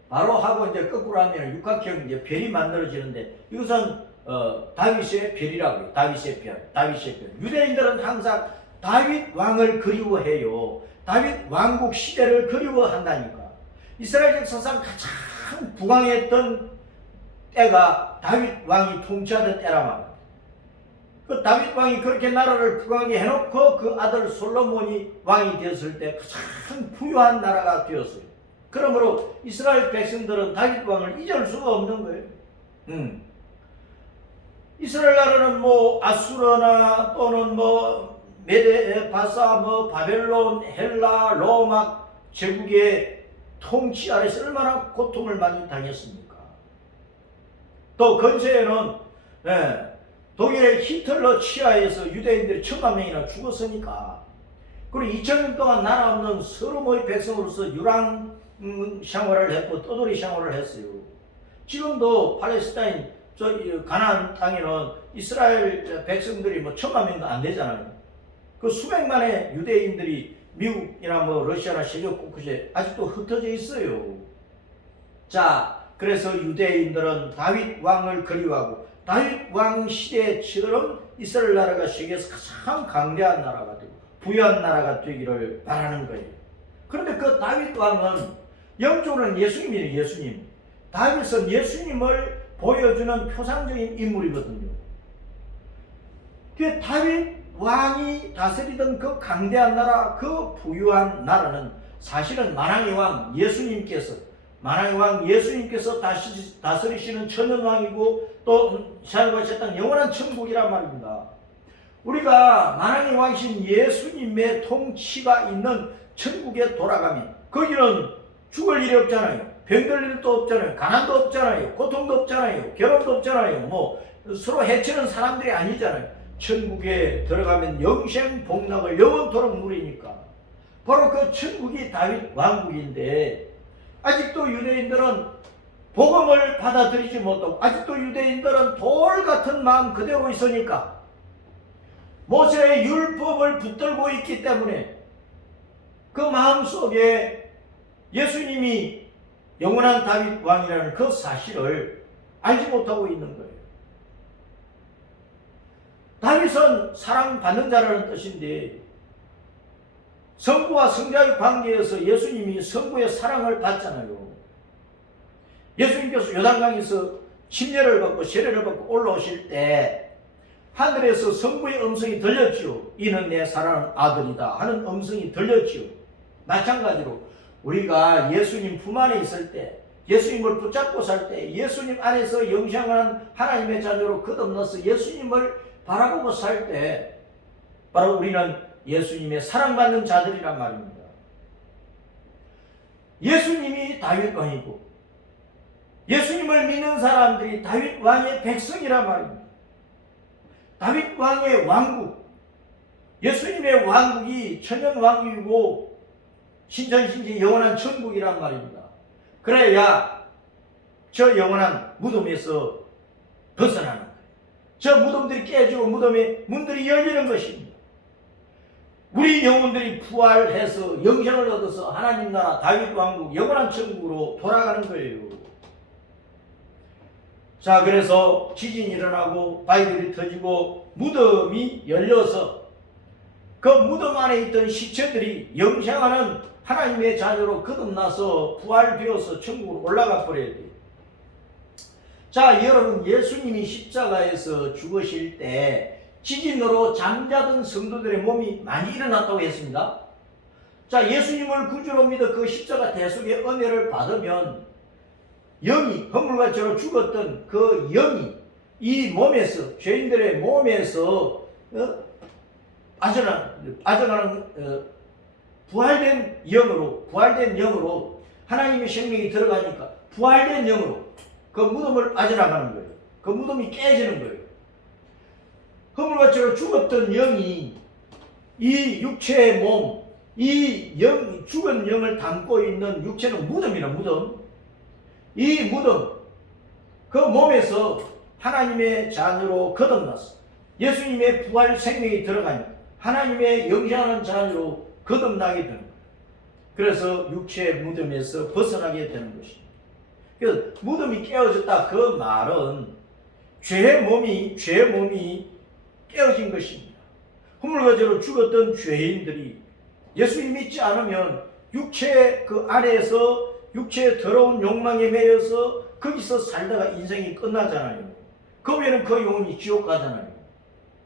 바로 하고 이제 거꾸로 하면 육각형 이제 별이 만들어지는데, 이것은 다윗의 별이라고 해요. 다윗의 별. 유대인들은 항상 다윗 왕을 그리워해요. 다윗 왕국 시대를 그리워한다니까. 이스라엘 역사상 가장 부강했던 때가 다윗 왕이 통치하던 때란 말이에요. 그 다윗 왕이 그렇게 나라를 부강하게 해놓고 그 아들 솔로몬이 왕이 되었을 때 가장 부유한 나라가 되었어요. 그러므로 이스라엘 백성들은 다윗 왕을 잊을 수가 없는 거예요. 이스라엘 나라는 뭐 아수르나 또는 뭐 메데, 바사, 뭐 바벨론, 헬라, 로마 제국의 통치 아래서 얼마나 고통을 많이 당했습니까? 또 근세에는 독일의 히틀러 치하에서 유대인들이 1000만 명이나 죽었으니까, 그리고 2000년 동안 나라 없는 서름의 백성으로서 유랑 생활을 했고 떠돌이 생활을 했어요. 지금도 팔레스타인 가나안 땅에는 이스라엘 백성들이 뭐 1000만 명도 안 되잖아요. 그 수백만의 유대인들이 미국이나 뭐 러시아나 세계 곳곳에 아직도 흩어져 있어요. 자, 그래서 유대인들은 다윗 왕을 그리워하고 다윗 왕 시대처럼 이스라엘 나라가 세계에서 가장 강대한 나라가 되고 부유한 나라가 되기를 바라는 거예요. 그런데 그 다윗 왕은 영적으로는 예수님이에요. 예수님. 다윗은 예수님을 보여주는 표상적인 인물이거든요. 그 다윗 왕이 다스리던 그 강대한 나라, 그 부유한 나라는 사실은 만왕의 왕 예수님께서 다스리시는 천년왕이고 또 하늘과 새 땅 영원한 천국이란 말입니다. 우리가 만왕의 왕이신 예수님의 통치가 있는 천국에 돌아가면 거기는 죽을 일이 없잖아요. 병들 일도 없잖아요. 가난도 없잖아요. 고통도 없잖아요. 괴로움도 없잖아요. 뭐 서로 해치는 사람들이 아니잖아요. 천국에 들어가면 영생 복락을 영원토록 누리니까 바로 그 천국이 다윗 왕국인데 아직도 유대인들은 복음을 받아들이지 못하고 아직도 유대인들은 돌 같은 마음 그대로 있으니까 모세의 율법을 붙들고 있기 때문에 그 마음속에 예수님이 영원한 다윗 왕이라는 그 사실을 알지 못하고 있는 거예요. 다윗은 사랑받는 자라는 뜻인데 성부와 성자의 관계에서 예수님이 성부의 사랑을 받잖아요. 예수님께서 요단강에서 침례를 받고 세례를 받고 올라오실 때 하늘에서 성부의 음성이 들렸지요. 이는 내 사랑하는 아들이다 하는 음성이 들렸지요. 마찬가지로 우리가 예수님 품 안에 있을 때 예수님을 붙잡고 살 때 예수님 안에서 영생한 하나님의 자녀로 거듭나서 예수님을 바라보고 살 때 바로 우리는 예수님의 사랑받는 자들이란 말입니다. 예수님이 다윗 왕이고 예수님을 믿는 사람들이 다윗 왕의 백성이란 말입니다. 다윗 왕의 왕국, 예수님의 왕국이 천년 왕국이고 신천신지 영원한 천국이란 말입니다. 그래야 저 영원한 무덤에서 벗어나는 거예요. 저 무덤들이 깨지고 무덤의 문들이 열리는 것입니다. 우리 영혼들이 부활해서 영생을 얻어서 하나님 나라 다윗 왕국 영원한 천국으로 돌아가는 거예요. 자, 그래서 지진이 일어나고 바위들이 터지고 무덤이 열려서 그 무덤 안에 있던 시체들이 영생하는 하나님의 자녀로 거듭나서 부활되어서 천국으로 올라가 버려야 돼요. 자, 여러분, 예수님이 십자가에서 죽으실 때 지진으로 잠자던 성도들의 몸이 많이 일어났다고 했습니다. 자, 예수님을 구주로 믿어 그 십자가 대속의 은혜를 받으면 영이 허물과처럼 죽었던 그 영이 이 몸에서 죄인들의 몸에서 빠져나는 부활된 영으로 하나님의 생명이 들어가니까 부활된 영으로 그 무덤을 빠져나가는 거예요. 그 무덤이 깨지는 거예요. 허물과처럼 죽었던 영이 이 육체의 몸, 이 죽은 영을 담고 있는 육체는 무덤이라 무덤. 이 무덤, 그 몸에서 하나님의 자녀로 거듭났어. 예수님의 부활 생명이 들어가니까 하나님의 영생하는 자녀로 거듭나게 되는 거예요. 그래서 육체의 무덤에서 벗어나게 되는 것입니다. 그래서 무덤이 깨어졌다 그 말은 죄의 몸이 깨어진 것입니다. 허물과죄로 죽었던 죄인들이 예수님 믿지 않으면 육체 그 안에서 육체의 더러운 욕망에 매여서 거기서 살다가 인생이 끝나잖아요. 그러면 그 영혼이 지옥 가잖아요.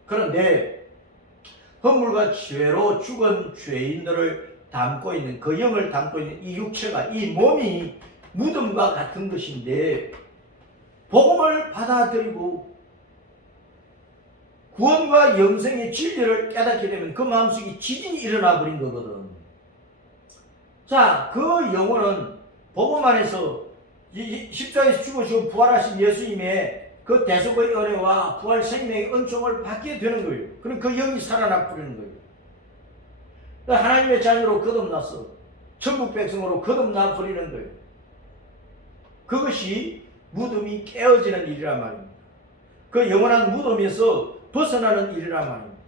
그런데 허물과 죄로 죽은 죄인들을 담고 있는 그 영을 담고 있는 이 육체가 이 몸이 무덤과 같은 것인데 복음을 받아들이고 구원과 영생의 진리를 깨닫게 되면 그 마음속에 지진이 일어나 버린 거거든. 자, 그 영혼은 복음 안에서 십자가에서 죽으시고 부활하신 예수님의 그 대속의 은혜와 부활 생명의 은총을 받게 되는 거예요. 그럼 그 영이 살아나 버리는 거예요. 하나님의 자녀로 거듭나서 천국 백성으로 거듭나 버리는 거예요. 그것이 무덤이 깨어지는 일이란 말입니다. 그 영원한 무덤에서 벗어나는 일이란 말입니다.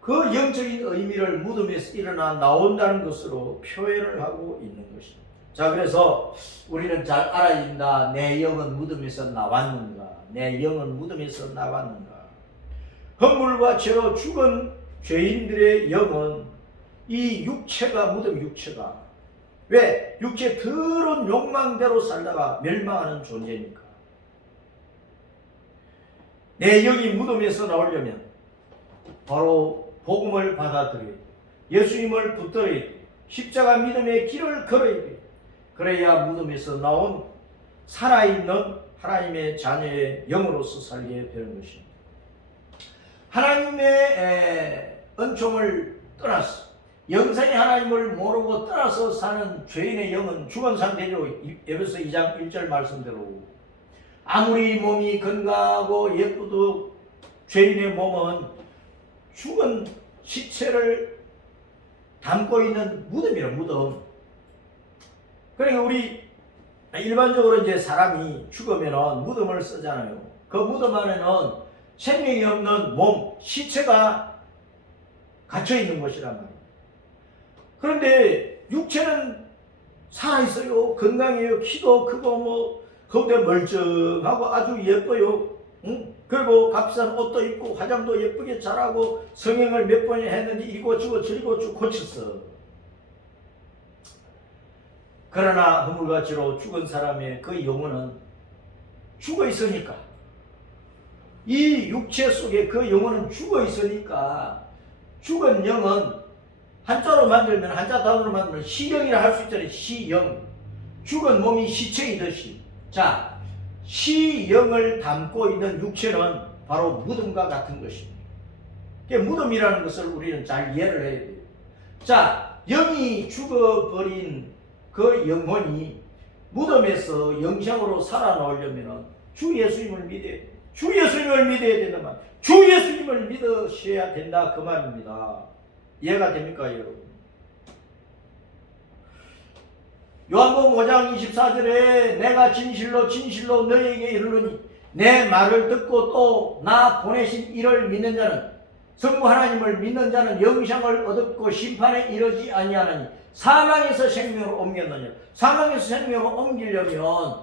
그 영적인 의미를 무덤에서 일어나 나온다는 것으로 표현을 하고 있는 것입니다. 자, 그래서 우리는 잘 알아야 된다. 내 영은 무덤에서 나왔는가? 내 영은 무덤에서 나왔는가? 허물과 죄로 죽은 죄인들의 영은 이 육체가 무덤 육체가 왜? 육체 더러운 욕망대로 살다가 멸망하는 존재니까. 내 영이 무덤에서 나오려면 바로 복음을 받아들여야 돼. 예수님을 붙들어야 돼. 십자가 믿음의 길을 걸어야 돼. 그래야 무덤에서 나온 살아있는 하나님의 자녀의 영으로서 살게 되는 것입니다. 하나님의 은총을 떠났어. 영생의 하나님을 모르고 떠나서 사는 죄인의 영은 죽은 상태로 에베소 2장 1절 말씀대로 아무리 몸이 건강하고 예쁘도 죄인의 몸은 죽은 시체를 담고 있는 무덤이라 무덤. 그러니까 우리 일반적으로 이제 사람이 죽으면 무덤을 쓰잖아요. 그 무덤 안에는 생명이 없는 몸, 시체가 갇혀 있는 것이란 말이에요. 그런데 육체는 살아있어요. 건강해요. 키도 크고 뭐 겉에 멀쩡하고 아주 예뻐요. 응? 그리고 값싼 옷도 입고 화장도 예쁘게 잘하고 성형을 몇 번 했는지 이리 고치고 저리 고치고 고쳤어. 그러나 허물같이로 죽은 사람의 그 영혼은 죽어 있으니까, 이 육체 속에 그 영혼은 죽어 있으니까 죽은 영은 한자로 만들면, 한자 단어로 만들면 시영이라 할 수 있잖아요. 시영. 죽은 몸이 시체이듯이. 자, 시영을 담고 있는 육체는 바로 무덤과 같은 것입니다. 무덤이라는 것을 우리는 잘 이해를 해야 돼요. 자, 영이 죽어버린 그 영혼이 무덤에서 영생으로 살아나오려면 주 예수님을 믿어야 돼요. 주 예수님을 믿어야 된단 말이에요. 주 예수님을 믿으셔야 된다 그 말입니다. 이해가 됩니까 여러분? 요한복음 5장 24절에 내가 진실로 진실로 너희에게 이르노니 내 말을 듣고 또 나 보내신 이를 믿는 자는, 성부 하나님을 믿는 자는 영생을 얻었고 심판에 이르지 아니하나니 사망에서 생명으로 옮겼느냐. 사망에서 생명으로 옮기려면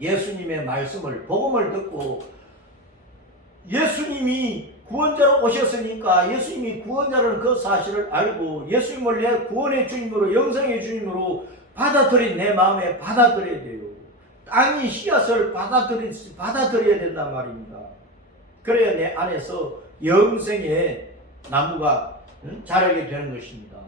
예수님의 말씀을, 복음을 듣고, 예수님이 구원자로 오셨으니까 예수님이 구원자라는 그 사실을 알고 예수님을 내 구원의 주님으로, 영생의 주님으로 받아들인 내 마음에 받아들여야 돼요. 땅이 씨앗을 받아들여야 된단 말입니다. 그래야 내 안에서 영생의 나무가 자라게 되는 것입니다.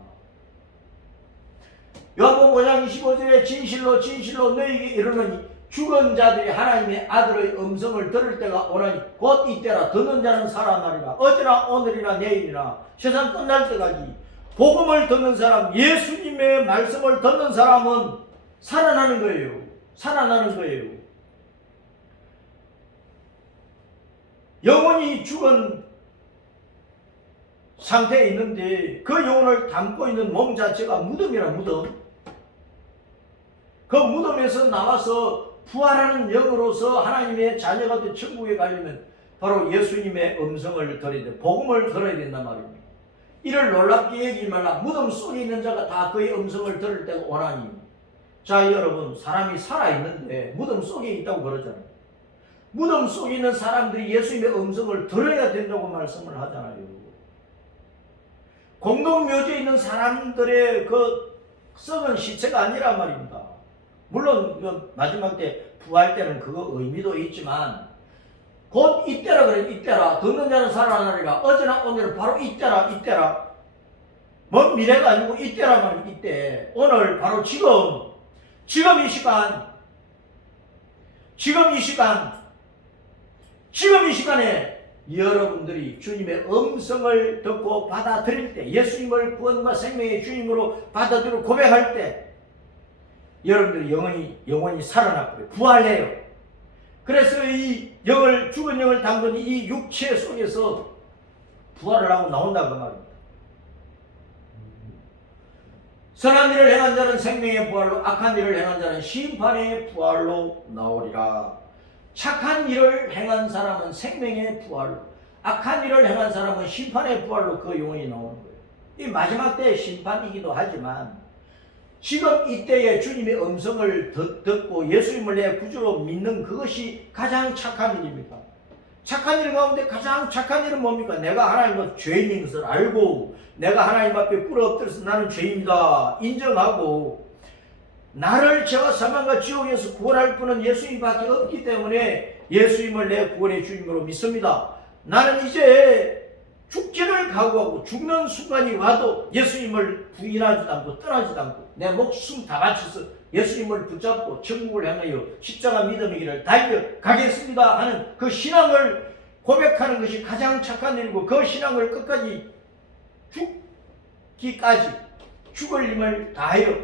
요한복음 5장 25절에 진실로 진실로 너희에게 이르노니 죽은 자들이 하나님의 아들의 음성을 들을 때가 오나니 곧 이때라. 듣는 자는 살아나리라. 어제나 오늘이나 내일이나 세상 끝날 때까지 복음을 듣는 사람, 예수님의 말씀을 듣는 사람은 살아나는 거예요. 살아나는 거예요. 영혼이 죽은 상태에 있는데 그 영혼을 담고 있는 몸 자체가 무덤이라. 무덤. 그 무덤에서 나와서 부활하는 영으로서 하나님의 자녀가 된 천국에 가려면 바로 예수님의 음성을 들어야 돼. 복음을 들어야 된단 말입니다. 이를 놀랍게 여기지 말라. 무덤 속에 있는 자가 다 그의 음성을 들을 때가 오나니. 자 여러분, 사람이 살아있는데 무덤 속에 있다고 그러잖아요. 무덤 속에 있는 사람들이 예수님의 음성을 들어야 된다고 말씀을 하잖아요. 공동묘지에 있는 사람들의 그 썩은 시체가 아니란 말입니다. 물론 마지막 때 부활 때는 그거 의미도 있지만 곧 이때라 그래. 이때라. 듣는 자는 살아나리라. 어제나 오늘은 바로 이때라. 이때라. 먼 미래가 아니고 이때라 말이야. 이때. 오늘 바로 지금 이 시간, 지금 이 시간에 여러분들이 주님의 음성을 듣고 받아들일 때, 예수님을 구원과 생명의 주님으로 받아들이고 고백할 때 여러분들의 영혼이 살아났고요. 부활해요. 그래서 이 죽은 영을 담은 이 육체 속에서 부활을 하고 나온다고 말입니다. 선한 일을 행한 자는 생명의 부활로, 악한 일을 행한 자는 심판의 부활로 나오리라. 착한 일을 행한 사람은 생명의 부활로, 악한 일을 행한 사람은 심판의 부활로 그 영혼이 나오는 거예요. 이 마지막 때의 심판이기도 하지만 지금 이때에 주님의 음성을 듣고 예수님을 내 구주로 믿는 그것이 가장 착한 일입니다. 착한 일 가운데 가장 착한 일은 뭡니까? 내가 하나님과 죄인인 것을 알고 내가 하나님 앞에 꿇어엎드려서 나는 죄인이다 인정하고 나를 죄와 사망과 지옥에서 구원할 분은 예수님밖에 없기 때문에 예수님을 내 구원의 주님으로 믿습니다. 나는 이제 죽기를 각오하고 죽는 순간이 와도 예수님을 부인하지도 않고 떠나지도 않고 내 목숨 다 바쳐서 예수님을 붙잡고 천국을 향하여 십자가 믿음의 길을 달려가겠습니다 하는 그 신앙을 고백하는 것이 가장 착한 일이고 그 신앙을 끝까지 죽기까지 죽을 힘을 다하여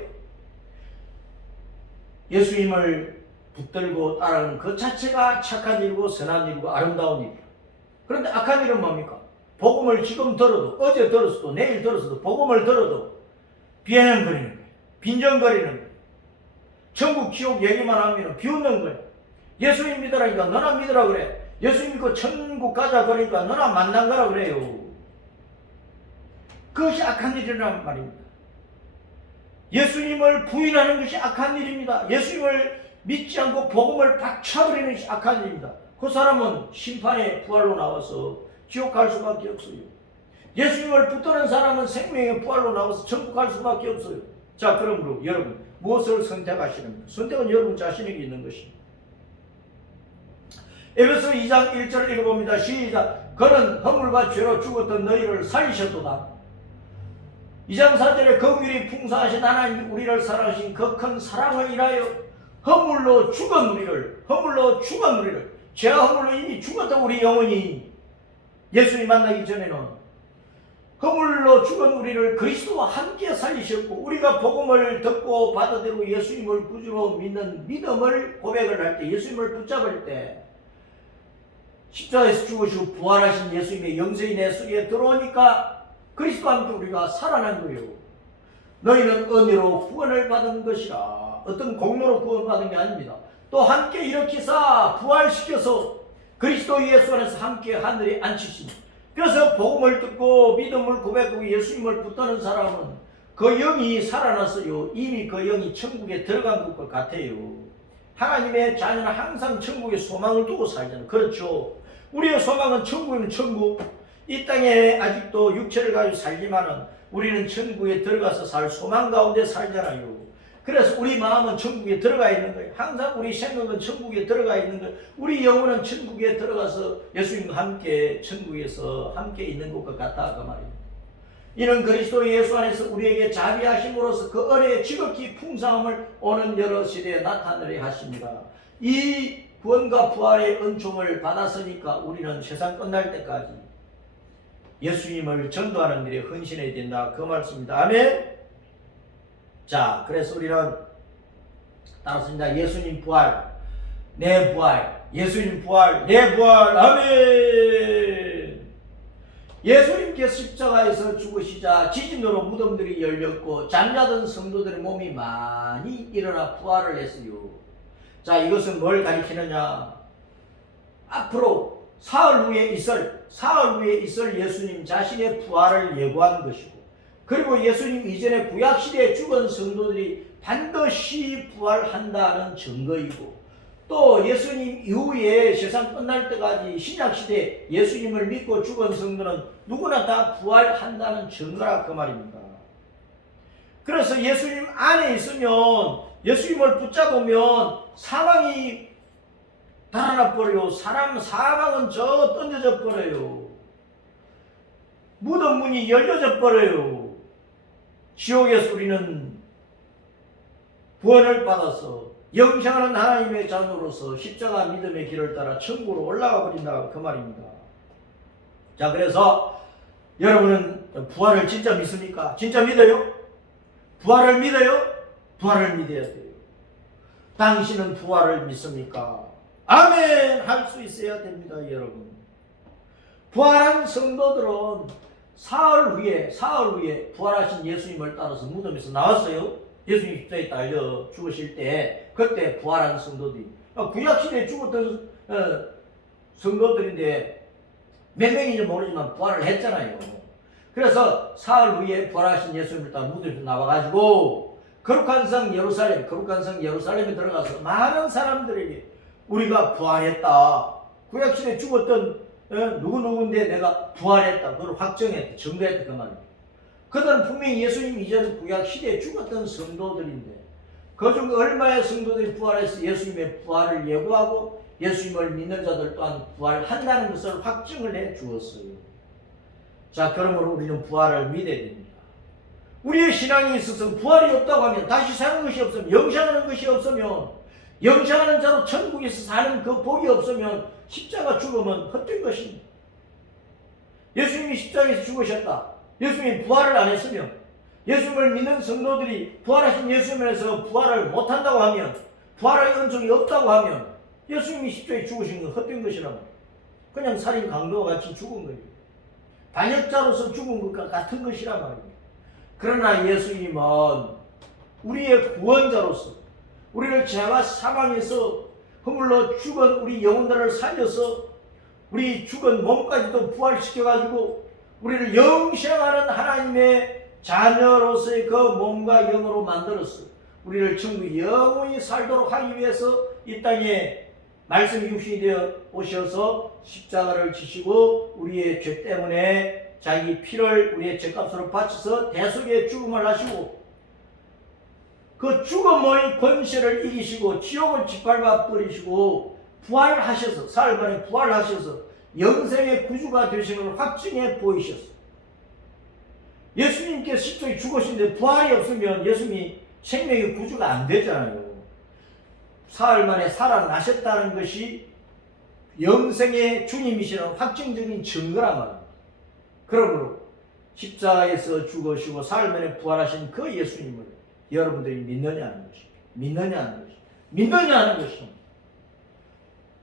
예수님을 붙들고 따르는 그 자체가 착한 일이고 선한 일이고 아름다운 일이에요. 그런데 악한 일은 뭡니까? 복음을 지금 들어도, 어제 들었어도, 내일 들었어도, 복음을 들어도 비아냥거리는 거예요. 빈정거리는 거예요. 천국 지옥 얘기만 하면 비웃는 거예요. 예수님 믿으라니까 너나 믿으라 그래. 예수님 믿고 천국 가자 그러니까 너나 만난 거라 그래요. 그것이 악한 일이란 말입니다. 예수님을 부인하는 것이 악한 일입니다. 예수님을 믿지 않고 복음을 박차버리는 것이 악한 일입니다. 그 사람은 심판의 부활로 나와서 지옥 갈 수밖에 없어요. 예수님을 붙드는 사람은 생명의 부활로 나와서 천국 갈 수밖에 없어요. 자, 그러므로 여러분 무엇을 선택하시는가? 선택은 여러분 자신에게 있는 것입니다. 에베소 2장 1절 읽어봅니다. 시작. 그는 허물과 죄로 죽었던 너희를 살리셨도다. 2장 4절에 긍휼이 풍성하신 하나님 우리를 사랑하신 그 큰 사랑을 인하여 허물로 죽은 우리를 죄와 허물로 이미 죽었던 우리 영혼이 예수님 만나기 전에는 허물로 죽은 우리를 그리스도와 함께 살리셨고 우리가 복음을 듣고 받아들이고 예수님을 구주로 믿는 믿음을 고백을 할 때 예수님을 붙잡을 때 십자가에서 죽으시고 부활하신 예수님의 영생이 내 속에 들어오니까 그리스도와 함께 우리가 살아난 거예요. 너희는 은혜로 구원을 받은 것이라. 어떤 공로로 구원받은 게 아닙니다. 또 함께 일으키사 부활시켜서 그리스도 예수 안에서 함께 하늘에 앉히십니다. 그래서 복음을 듣고 믿음을 고백하고 예수님을 붙드는 사람은 그 영이 살아났어요. 이미 그 영이 천국에 들어간 것과 같아요. 하나님의 자녀는 항상 천국에 소망을 두고 살잖아요. 그렇죠. 우리의 소망은 천국이면 천국. 이 땅에 아직도 육체를 가지고 살지만은 우리는 천국에 들어가서 살 소망 가운데 살잖아요. 그래서 우리 마음은 천국에 들어가 있는 거예요. 항상 우리 생각은 천국에 들어가 있는 거예요. 우리 영혼은 천국에 들어가서 예수님과 함께 천국에서 함께 있는 것과 같다 그 말입니다. 이는 그리스도 예수 안에서 우리에게 자비하심으로써 그 은혜의 지극히 풍성함을 오는 여러 시대에 나타내려 하십니다. 이 구원과 부활의 은총을 받았으니까 우리는 세상 끝날 때까지 예수님을 전도하는 일에 헌신해야 된다 그 말씀입니다. 아멘. 자, 그래서 우리는 따라서 예수님 부활, 내 부활, 예수님 부활, 내 부활, 아멘. 예수님께서 십자가에서 죽으시자 지진으로 무덤들이 열렸고 잠자던 성도들의 몸이 많이 일어나 부활을 했어요. 자, 이것은 뭘 가리키느냐? 앞으로 사흘 후에 있을 예수님 자신의 부활을 예고한 것이고, 그리고 예수님 이전에 구약시대에 죽은 성도들이 반드시 부활한다는 증거이고, 또 예수님 이후에 세상 끝날 때까지 신약시대 예수님을 믿고 죽은 성도는 누구나 다 부활한다는 증거라 그 말입니다. 그래서 예수님 안에 있으면, 예수님을 붙잡으면 사망이 달아나 버려요. 사망은 저 던져져 버려요. 무덤 문이 열려져 버려요. 지옥에서 우리는 구원을 받아서 영생하는 하나님의 자녀로서 십자가 믿음의 길을 따라 천국으로 올라가 버린다 그 말입니다. 자, 그래서 여러분은 부활을 진짜 믿습니까? 진짜 믿어요? 부활을 믿어요? 부활을 믿어야 돼요. 당신은 부활을 믿습니까? 아멘! 할 수 있어야 됩니다, 여러분. 부활한 성도들은 사흘 후에 부활하신 예수님을 따라서 무덤에서 나왔어요. 예수님 십자가에 달려 죽으실 때 그때 부활한 성도들이, 구약시대에 죽었던 성도들인데 몇 명인지 모르지만 부활을 했잖아요. 그래서 사흘 후에 부활하신 예수님을 따라 무덤에서 나와가지고 거룩한 성 예루살렘에 들어가서 많은 사람들에게 우리가 부활했다, 구약시대에 죽었던 누구누구인데 내가 부활했다, 그걸 확정했다, 증거했다 그 말입니다. 그들은 분명히 예수님 이전 구약시대에 죽었던 성도들인데 그중 얼마의 성도들이 부활해서 예수님의 부활을 예고하고 예수님을 믿는 자들 또한 부활한다는 것을 확증을 해 주었어요. 자, 그러므로 우리는 부활을 믿어야 됩니다. 우리의 신앙에 있어서 부활이 없다고 하면, 다시 사는 것이 없으면, 영생하는 것이 없으면 영생하는 자로 천국에서 사는 그 복이 없으면 십자가 죽으면 헛된 것입니다. 예수님이 십자가에서 죽으셨다. 예수님이 부활을 안 했으면, 예수님을 믿는 성도들이 부활하신 예수님에서 부활을 못한다고 하면, 부활의 은총이 없다고 하면 예수님이 십자가에 죽으신 건 헛된 것이라고. 그냥 살인 강도와 같이 죽은 거예요. 반역자로서 죽은 것과 같은 것이란 말입니다. 그러나 예수님은 우리의 구원자로서 우리를 죄와 사망에서 허물러 죽은 우리 영혼들을 살려서 우리 죽은 몸까지도 부활시켜가지고 우리를 영생하는 하나님의 자녀로서의 그 몸과 영으로 만들었어. 우리를 천국 영원히 살도록 하기 위해서 이 땅에 말씀 육신이 되어 오셔서 십자가를 지시고 우리의 죄 때문에 자기 피를 우리의 죄값으로 바쳐서 대속의 죽음을 하시고 그 죽음의 권세를 이기시고 지옥을 짓밟아 버리시고 부활하셔서 사흘 만에 부활하셔서 영생의 구주가 되시는 확증해 보이셨어. 예수님께서 십자가에 죽으신데 부활이 없으면 예수님이 생명의 구주가 안 되잖아요. 사흘 만에 살아나셨다는 것이 영생의 주님이시라는 확증적인 증거란 말입니다. 그러므로 십자가에서 죽으시고 사흘 만에 부활하신 그 예수님을 여러분들이 믿느냐는 것입니다. 믿느냐는 것입니다.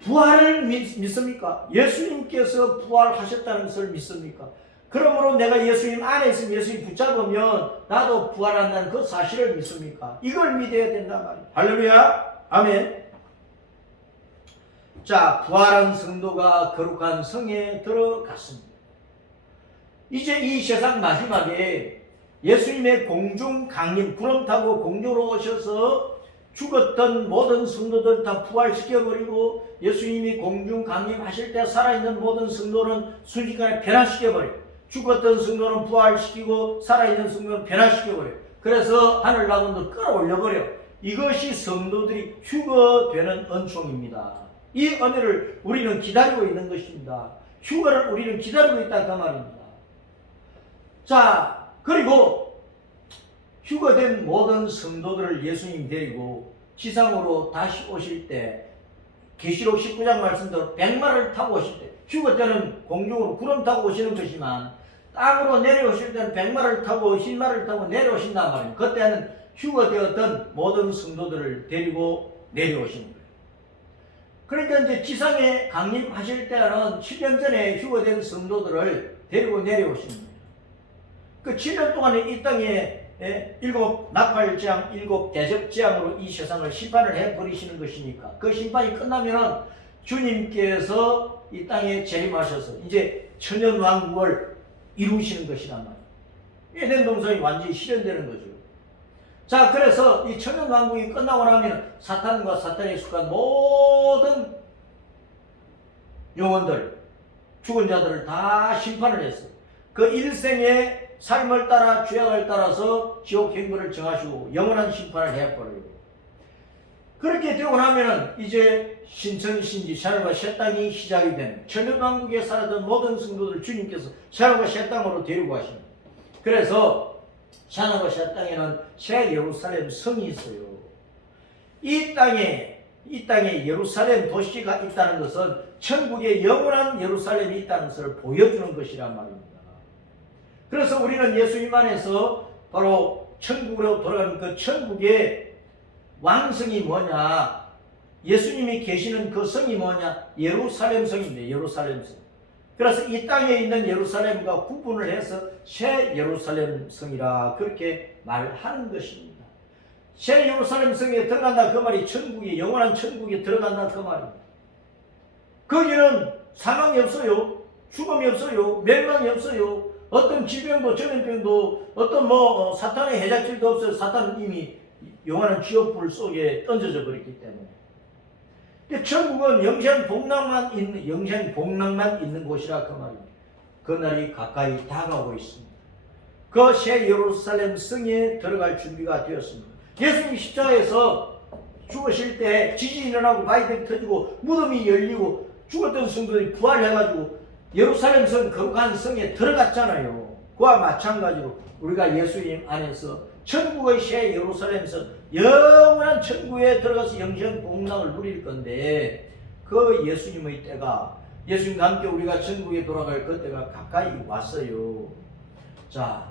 부활을 믿습니까? 예수님께서 부활하셨다는 것을 믿습니까? 그러므로 내가 예수님 안에 있으면 예수님 붙잡으면 나도 부활한다는 그 사실을 믿습니까? 이걸 믿어야 된단 말이에요. 할렐루야. 아멘. 자, 부활한 성도가 거룩한 성에 들어갔습니다. 이제 이 세상 마지막에 예수님의 공중 강림, 구름 타고 공중으로 오셔서 죽었던 모든 성도들 다 부활시켜버리고 예수님이 공중 강림하실 때 살아있는 모든 성도는 순식간에 변화시켜버려요. 죽었던 성도는 부활시키고 살아있는 성도는 변화시켜버려요. 그래서 하늘나라로 끌어올려버려. 이것이 성도들이 휴거되는 은총입니다. 이 은혜를 우리는 기다리고 있는 것입니다. 휴거를 우리는 기다리고 있다 그 말입니다. 자, 그리고 휴거된 모든 성도들을 예수님 데리고 지상으로 다시 오실 때 계시록 19장 말씀대로 백마를 타고 오실 때, 휴거 때는 공중으로 구름 타고 오시는 것이지만 땅으로 내려오실 때는 백마를 타고 흰마를 타고 내려오신단 말이에요. 그때는 휴거되었던 모든 성도들을 데리고 내려오시는 거예요. 그러니까 이제 지상에 강림하실 때는 7년 전에 휴거된 성도들을 데리고 내려오시는 거예요. 그 7년 동안에 이 땅에 일곱 나팔재앙, 일곱 대적재앙으로 이 세상을 심판을 해버리시는 것이니까 그 심판이 끝나면은 주님께서 이 땅에 재림하셔서 이제 천연왕국을 이루시는 것이란 말이에요. 에덴 동산이 완전히 실현되는 거죠. 자, 그래서 이 천연왕국이 끝나고 나면 사탄과 사탄에 속한 모든 영혼들, 죽은 자들을 다 심판을 했어. 그 일생의 삶을 따라 죄악을 따라서 지옥 행벌을 정하시고 영원한 심판을 해버려요. 그렇게 되고 나면은 이제 신천신지 샤넬과 새 땅이 시작이 되는, 천연왕국에 살았던 모든 성도들 주님께서 샤넬과 새 땅으로 데리고 가십니다. 그래서 샤넬과 새 땅에는 새 예루살렘 성이 있어요. 이 땅에 예루살렘 도시가 있다는 것은 천국에 영원한 예루살렘이 있다는 것을 보여주는 것이란 말입니다. 그래서 우리는 예수님 안에서 바로 천국으로 돌아가는 그 천국의 왕성이 뭐냐? 예수님이 계시는 그 성이 뭐냐? 예루살렘 성입니다. 예루살렘 성. 그래서 이 땅에 있는 예루살렘과 구분을 해서 새 예루살렘 성이라 그렇게 말하는 것입니다. 새 예루살렘 성에 들어간다 그 말이 천국이, 영원한 천국에 들어간다 그 말입니다. 거기는 사망이 없어요. 죽음이 없어요. 멸망이 없어요. 어떤 질병도 전염병도 어떤 사탄의 해작질도 없어요. 사탄은 이미 영원한 지옥불 속에 던져져 버렸기 때문에. 천국은 영생 복락만 있는 곳이라 그 말입니다. 그날이 가까이 다가오고 있습니다. 그 새 예루살렘 성에 들어갈 준비가 되었습니다. 예수님 십자가에서 죽으실 때 지진이 일어나고 바위들이 터지고 무덤이 열리고 죽었던 성도들이 부활해가지고 예루살렘 성 거룩한 성에 들어갔잖아요. 그와 마찬가지로 우리가 예수님 안에서 천국의 새 예루살렘 성 영원한 천국에 들어가서 영생 복락을 누릴 건데 그 예수님의 때가 예수님과 함께 우리가 천국에 돌아갈 그 때가 가까이 왔어요. 자,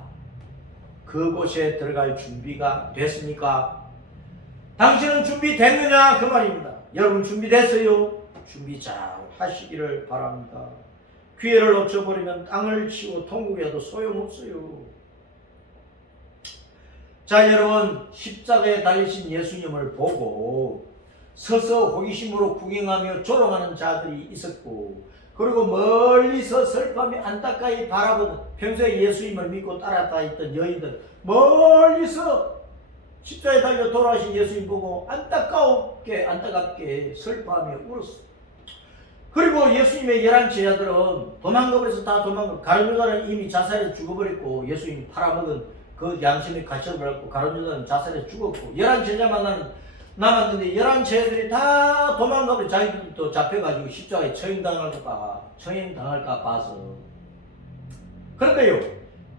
그곳에 들어갈 준비가 됐습니까? 당신은 준비됐느냐? 그 말입니다. 여러분 준비됐어요? 준비 잘 하시기를 바랍니다. 기회를 놓쳐버리면 땅을 치고 통곡해도 소용없어요. 자, 여러분 십자가에 달리신 예수님을 보고 서서 호기심으로 구경하며 조롱하는 자들이 있었고, 그리고 멀리서 슬퍼하며 안타까이 바라보는 평소에 예수님을 믿고 따라다 있던 여인들, 멀리서 십자가에 달려 돌아가신 예수님 보고 안타깝게 슬퍼하며 울었어. 그리고 예수님의 11 제자들은 도망가버려서 다 도망가. 가룟 유다는 이미 자살해서 죽어버렸고, 예수님 팔아먹은 그 양심에 갇혀버렸고, 가룟 유다는 자살해서 죽었고, 11 제자만 남았는데 11 제자들이 다 도망가버려. 자기들도 잡혀가지고 십자가에 처형당할까 봐서. 그런데요,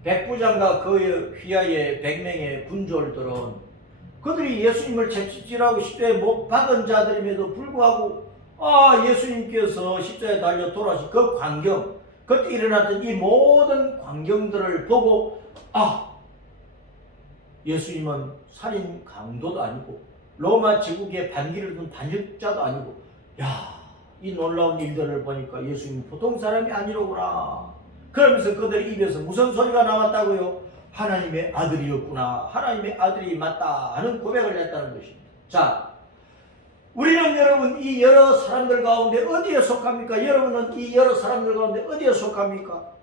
백부장과 그 휘하의 100명의 군졸들은 그들이 예수님을 채찍질하고 십자가에 못 박은 자들임에도 불구하고 예수님께서 십자가에 달려 돌아가신 그 광경, 그때 일어났던 이 모든 광경들을 보고 예수님은 살인 강도도 아니고 로마 제국의 반기를 든 반역자도 아니고, 이 놀라운 일들을 보니까 예수님은 보통 사람이 아니로구나. 그러면서 그들 입에서 무슨 소리가 나왔다고요? 하나님의 아들이었구나, 하나님의 아들이 맞다 하는 고백을 했다는 것입니다. 자, 우리는 여러분 이 여러 사람들 가운데 어디에 속합니까? 여러분은 이 여러 사람들 가운데 어디에 속합니까?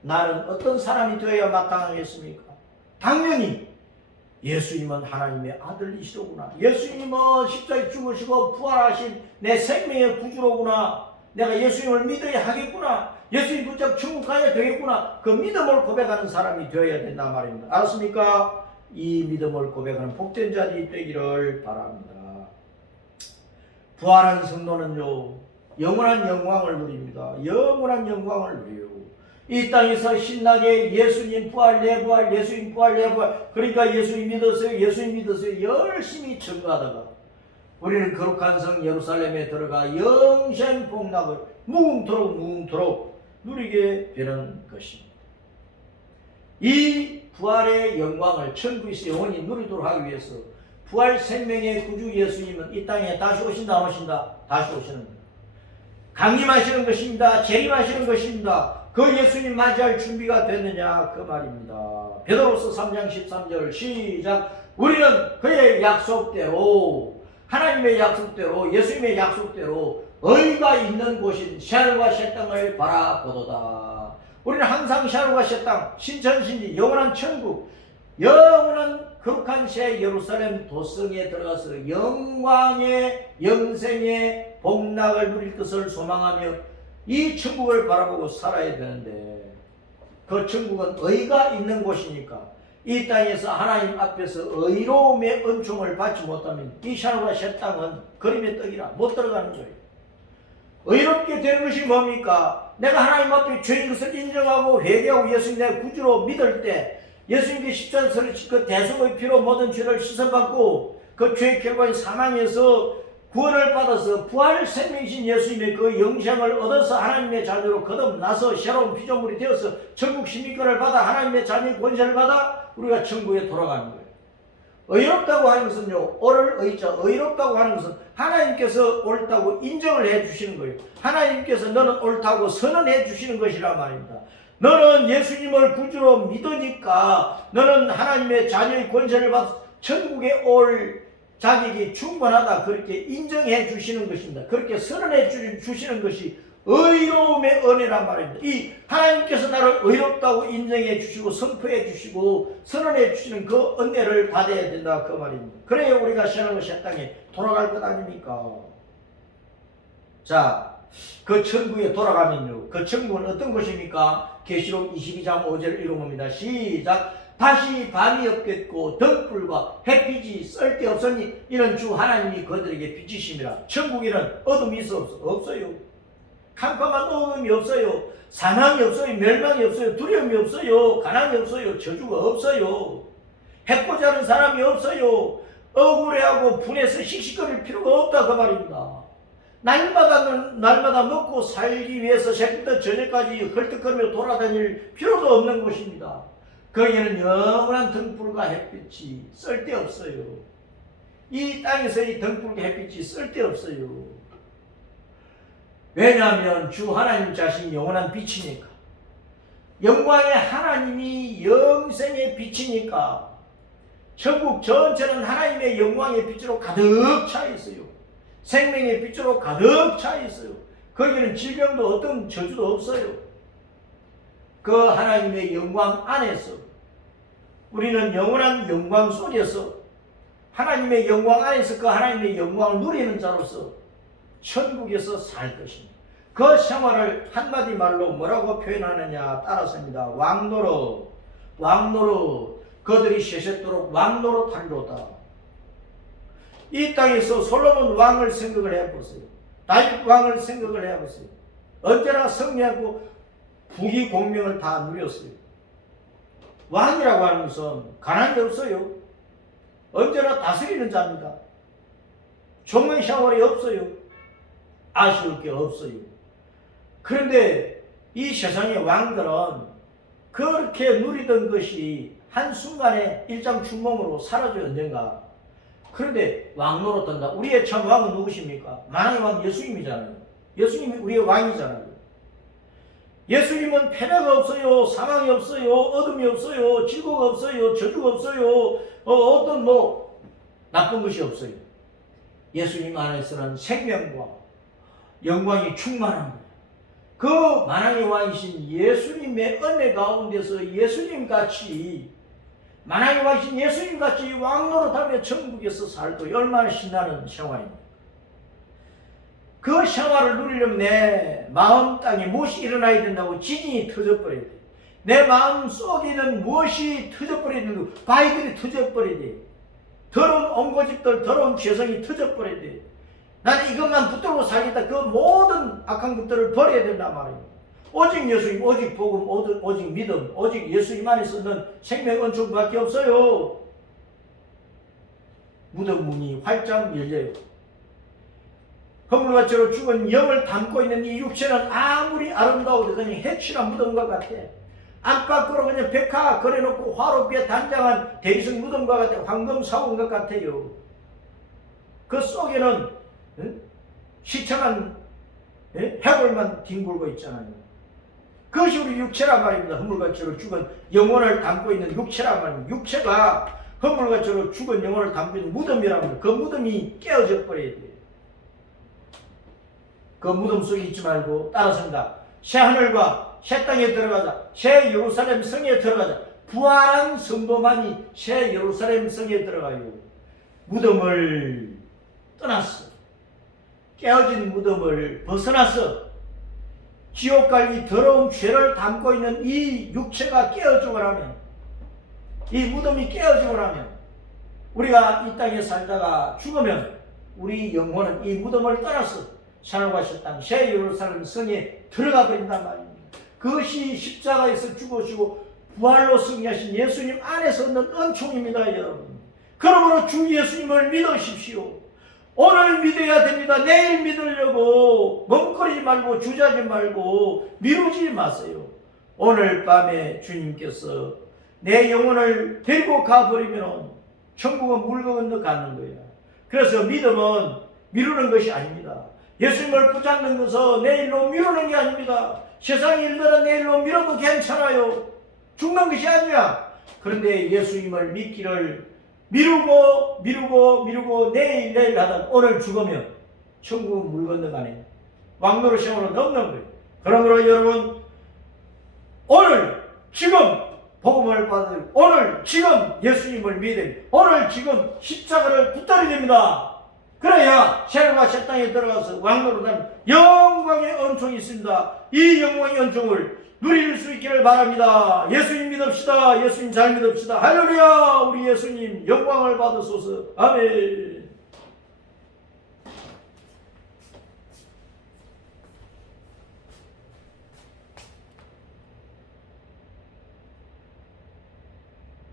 나는 어떤 사람이 되어야 마땅하겠습니까? 당연히 예수님은 하나님의 아들이시로구나, 예수님은 십자가에 죽으시고 부활하신 내 생명의 구주로구나, 내가 예수님을 믿어야 하겠구나, 예수님 붙잡고 천국 가야 되겠구나, 그 믿음을 고백하는 사람이 되어야 된다 말입니다. 알았습니까? 이 믿음을 고백하는 복된 자들이 되기를 바랍니다. 부활한 성도는요, 영원한 영광을 누립니다. 영원한 영광을 누려요. 이 땅에서 신나게 예수님 부활, 내 부활, 예수님 부활, 내 부활, 그러니까 예수님 믿었어요, 예수님 믿었어요 열심히 증거하다가 우리는 거룩한 성 예루살렘에 들어가 영생 복락을 무궁토록 누리게 되는 것입니다. 이 부활의 영광을 천국에서 영원히 누리도록 하기 위해서 부활 생명의 구주 예수님은 이 땅에 다시 오신다 안 오신다? 다시 오시는 겁니다. 강림하시는 것입니다. 재림하시는 것입니다. 그 예수님 맞이할 준비가 됐느냐 그 말입니다. 베드로서 3장 13절 시작. 우리는 그의 약속대로, 하나님의 약속대로, 예수님의 약속대로 의가 있는 곳인 샤르와 새 땅을 바라보도다. 우리는 항상 샤르와 새 땅, 신천신지, 영원한 천국, 영원한 거룩한 새 예루살렘 도성에 들어가서 영광의 영생의 복락을 누릴 것을 소망하며 이 천국을 바라보고 살아야 되는데, 그 천국은 의가 있는 곳이니까 이 땅에서 하나님 앞에서 의로움의 은총을 받지 못하면 이 샤르와 새 땅은 그림의 떡이라 못 들어가는 거예요. 의롭게 되는 것이 뭡니까? 내가 하나님 앞에 죄인 것을 인정하고 회개하고 예수님 내 구주로 믿을 때, 예수님께 십자가에서 그 대속의 피로 모든 죄를 씻어받고 그 죄의 결과인 사망에서 구원을 받아서 부활 생명이신 예수님의 그 영생을 얻어서 하나님의 자녀로 거듭나서 새로운 피조물이 되어서 천국 시민권을 받아 하나님의 자녀의 권세를 받아 우리가 천국에 돌아가는 거예요. 의롭다고 하는 것은요, 옳을 의자, 의롭다고 하는 것은 하나님께서 옳다고 인정을 해 주시는 거예요. 하나님께서 너는 옳다고 선언해 주시는 것이란 말입니다. 너는 예수님을 구주로 믿으니까 너는 하나님의 자녀의 권세를 받아 천국에 올 자격이 충분하다, 그렇게 인정해 주시는 것입니다. 그렇게 선언해 주시는 것이 의로움의 은혜란 말입니다. 이 하나님께서 나를 의롭다고 인정해 주시고 선포해 주시고 선언해 주시는 그 은혜를 받아야 된다 그 말입니다. 그래야 우리가 새로운 새 땅에 돌아갈 것 아닙니까? 자, 그 천국에 돌아가면요, 그 천국은 어떤 곳입니까? 계시록 22장 5절 읽어봅니다. 시작. 다시 밤이 없겠고 등불과 햇빛이 쓸데없으니 이는 주 하나님이 그들에게 비치심이라. 천국에는 어둠이 없어요. 캄캄한 어둠이 없어요. 사망이 없어요. 멸망이 없어요. 두려움이 없어요. 가난이 없어요. 저주가 없어요. 해코지 하는 사람이 없어요. 억울해하고 분해서 씩씩거릴 필요가 없다 그 말입니다. 날마다 먹고 살기 위해서 새벽부터 저녁까지 헐떡거리며 돌아다닐 필요도 없는 곳입니다. 거기에는 영원한 등불과 햇빛이 쓸데없어요. 이 땅에서의 등불과 햇빛이 쓸데없어요. 왜냐하면 주 하나님 자신이 영원한 빛이니까. 영광의 하나님이 영생의 빛이니까. 천국 전체는 하나님의 영광의 빛으로 가득 차 있어요. 생명의 빛으로 가득 차 있어요. 거기는 질병도 어떤 저주도 없어요. 그 하나님의 영광 안에서 우리는 영원한 영광 속에서 하나님의 영광 안에서 그 하나님의 영광을 누리는 자로서 천국에서 살 것입니다. 그 생활을 한마디 말로 뭐라고 표현하느냐 따라서입니다. 왕노릇 그들이 세세토록 왕노릇 하리로다. 이 땅에서 솔로몬 왕을 생각을 해보세요. 다윗 왕을 생각을 해보세요. 언제나 승리하고 부귀공명을 다 누렸어요. 왕이라고 하는 것은 가난이 없어요. 언제나 다스리는 자입니다. 종의 샤월이 없어요. 아쉬울 게 없어요. 그런데 이 세상의 왕들은 그렇게 누리던 것이 한순간에 일장춘몽으로 사라져요. 언젠가. 그런데 왕노릇 한다. 우리의 참 왕은 누구십니까? 만왕의 왕 예수님이잖아요. 예수님이 우리의 왕이잖아요. 예수님은 패배가 없어요. 사망이 없어요. 어둠이 없어요. 질고가 없어요. 저주가 없어요. 어떤 나쁜 것이 없어요. 예수님 안에서는 생명과 영광이 충만합니다. 그 만왕의 왕이신 예수님의 은혜 가운데서 예수님같이 만왕의 왕이신 예수님같이 왕노릇하며 천국에서 살고 얼마나 신나는 생활입니다. 그 생활을 누리려면 내 마음 땅에 무엇이 일어나야 된다고 지진이 터져버려야 돼. 내 마음 속에 있는 무엇이 터져버려야 된다고 바위들이 터져버려야 돼. 더러운 옹고집들 더러운 죄성이 터져버려야 돼. 나는 이것만 붙들고 살겠다. 그 모든 악한 것들을 버려야 된단 말이에요. 오직 예수님, 오직 복음, 오직 믿음, 오직 예수님 안에서 있는 생명 은총밖에 없어요. 무덤 문이 활짝 열려요. 허물같이로 죽은 영을 담고 있는 이 육체는 아무리 아름다워되더니 해치란 무덤과 같아. 안팎으로 그냥 백화 걸어놓고 화롭게 단장한 대리석 무덤과 같아. 황금 사원과 같아요. 그 속에는 시청한 해골만 뒹굴고 있잖아요. 그것이 우리 육체란 말입니다. 허물같이로 죽은 영혼을 담고 있는 육체란 말입니다. 육체가 허물같이로 죽은 영혼을 담고 있는 무덤이란 말입니다. 그 무덤이 깨어져 버려야 돼요. 그 무덤 속에 있지 말고 따라선다. 새 하늘과 새 땅에 들어가자. 새 예루살렘 성에 들어가자. 부활한 성도만이 새 예루살렘 성에 들어가요. 무덤을 떠났어. 깨어진 무덤을 벗어났어. 지옥 갈 이 더러운 죄를 담고 있는 이 육체가 깨어지고 나면, 이 무덤이 깨어지고 나면, 우리가 이 땅에 살다가 죽으면 우리 영혼은 이 무덤을 떠나서 하늘과 땅 새 예루살렘 성에 들어가 버린단 말입니다. 그것이 십자가에서 죽으시고 부활로 승리하신 예수님 안에서 있는 은총입니다, 여러분. 그러므로 주 예수님을 믿으십시오. 오늘 믿어야 됩니다. 내일 믿으려고 멈거리지 말고 주저하지 말고 미루지 마세요. 오늘 밤에 주님께서 내 영혼을 데리고 가버리면 천국은 물 건너 가는 거야. 그래서 믿음은 미루는 것이 아닙니다. 예수님을 붙잡는 것은 내일로 미루는 게 아닙니다. 세상 일들은 내일로 미뤄도 괜찮아요. 죽는 것이 아니야. 그런데 예수님을 믿기를 미루고 내일 하다 오늘 죽으면 천국은 물 건너가네. 왕노릇생으로 넘는 거예요. 그러므로 여러분 오늘 지금 복음을 받을 오늘 지금 예수님을 믿을 오늘 지금 십자가를 붙들어야 됩니다. 그래야 새하늘과 새 땅에 들어가서 왕노릇하는 영광의 은총이 있습니다. 이 영광의 은총을 누릴 수 있기를 바랍니다. 예수님 믿읍시다. 예수님 잘 믿읍시다. 할렐루야. 우리 예수님 영광을 받으소서. 아멘.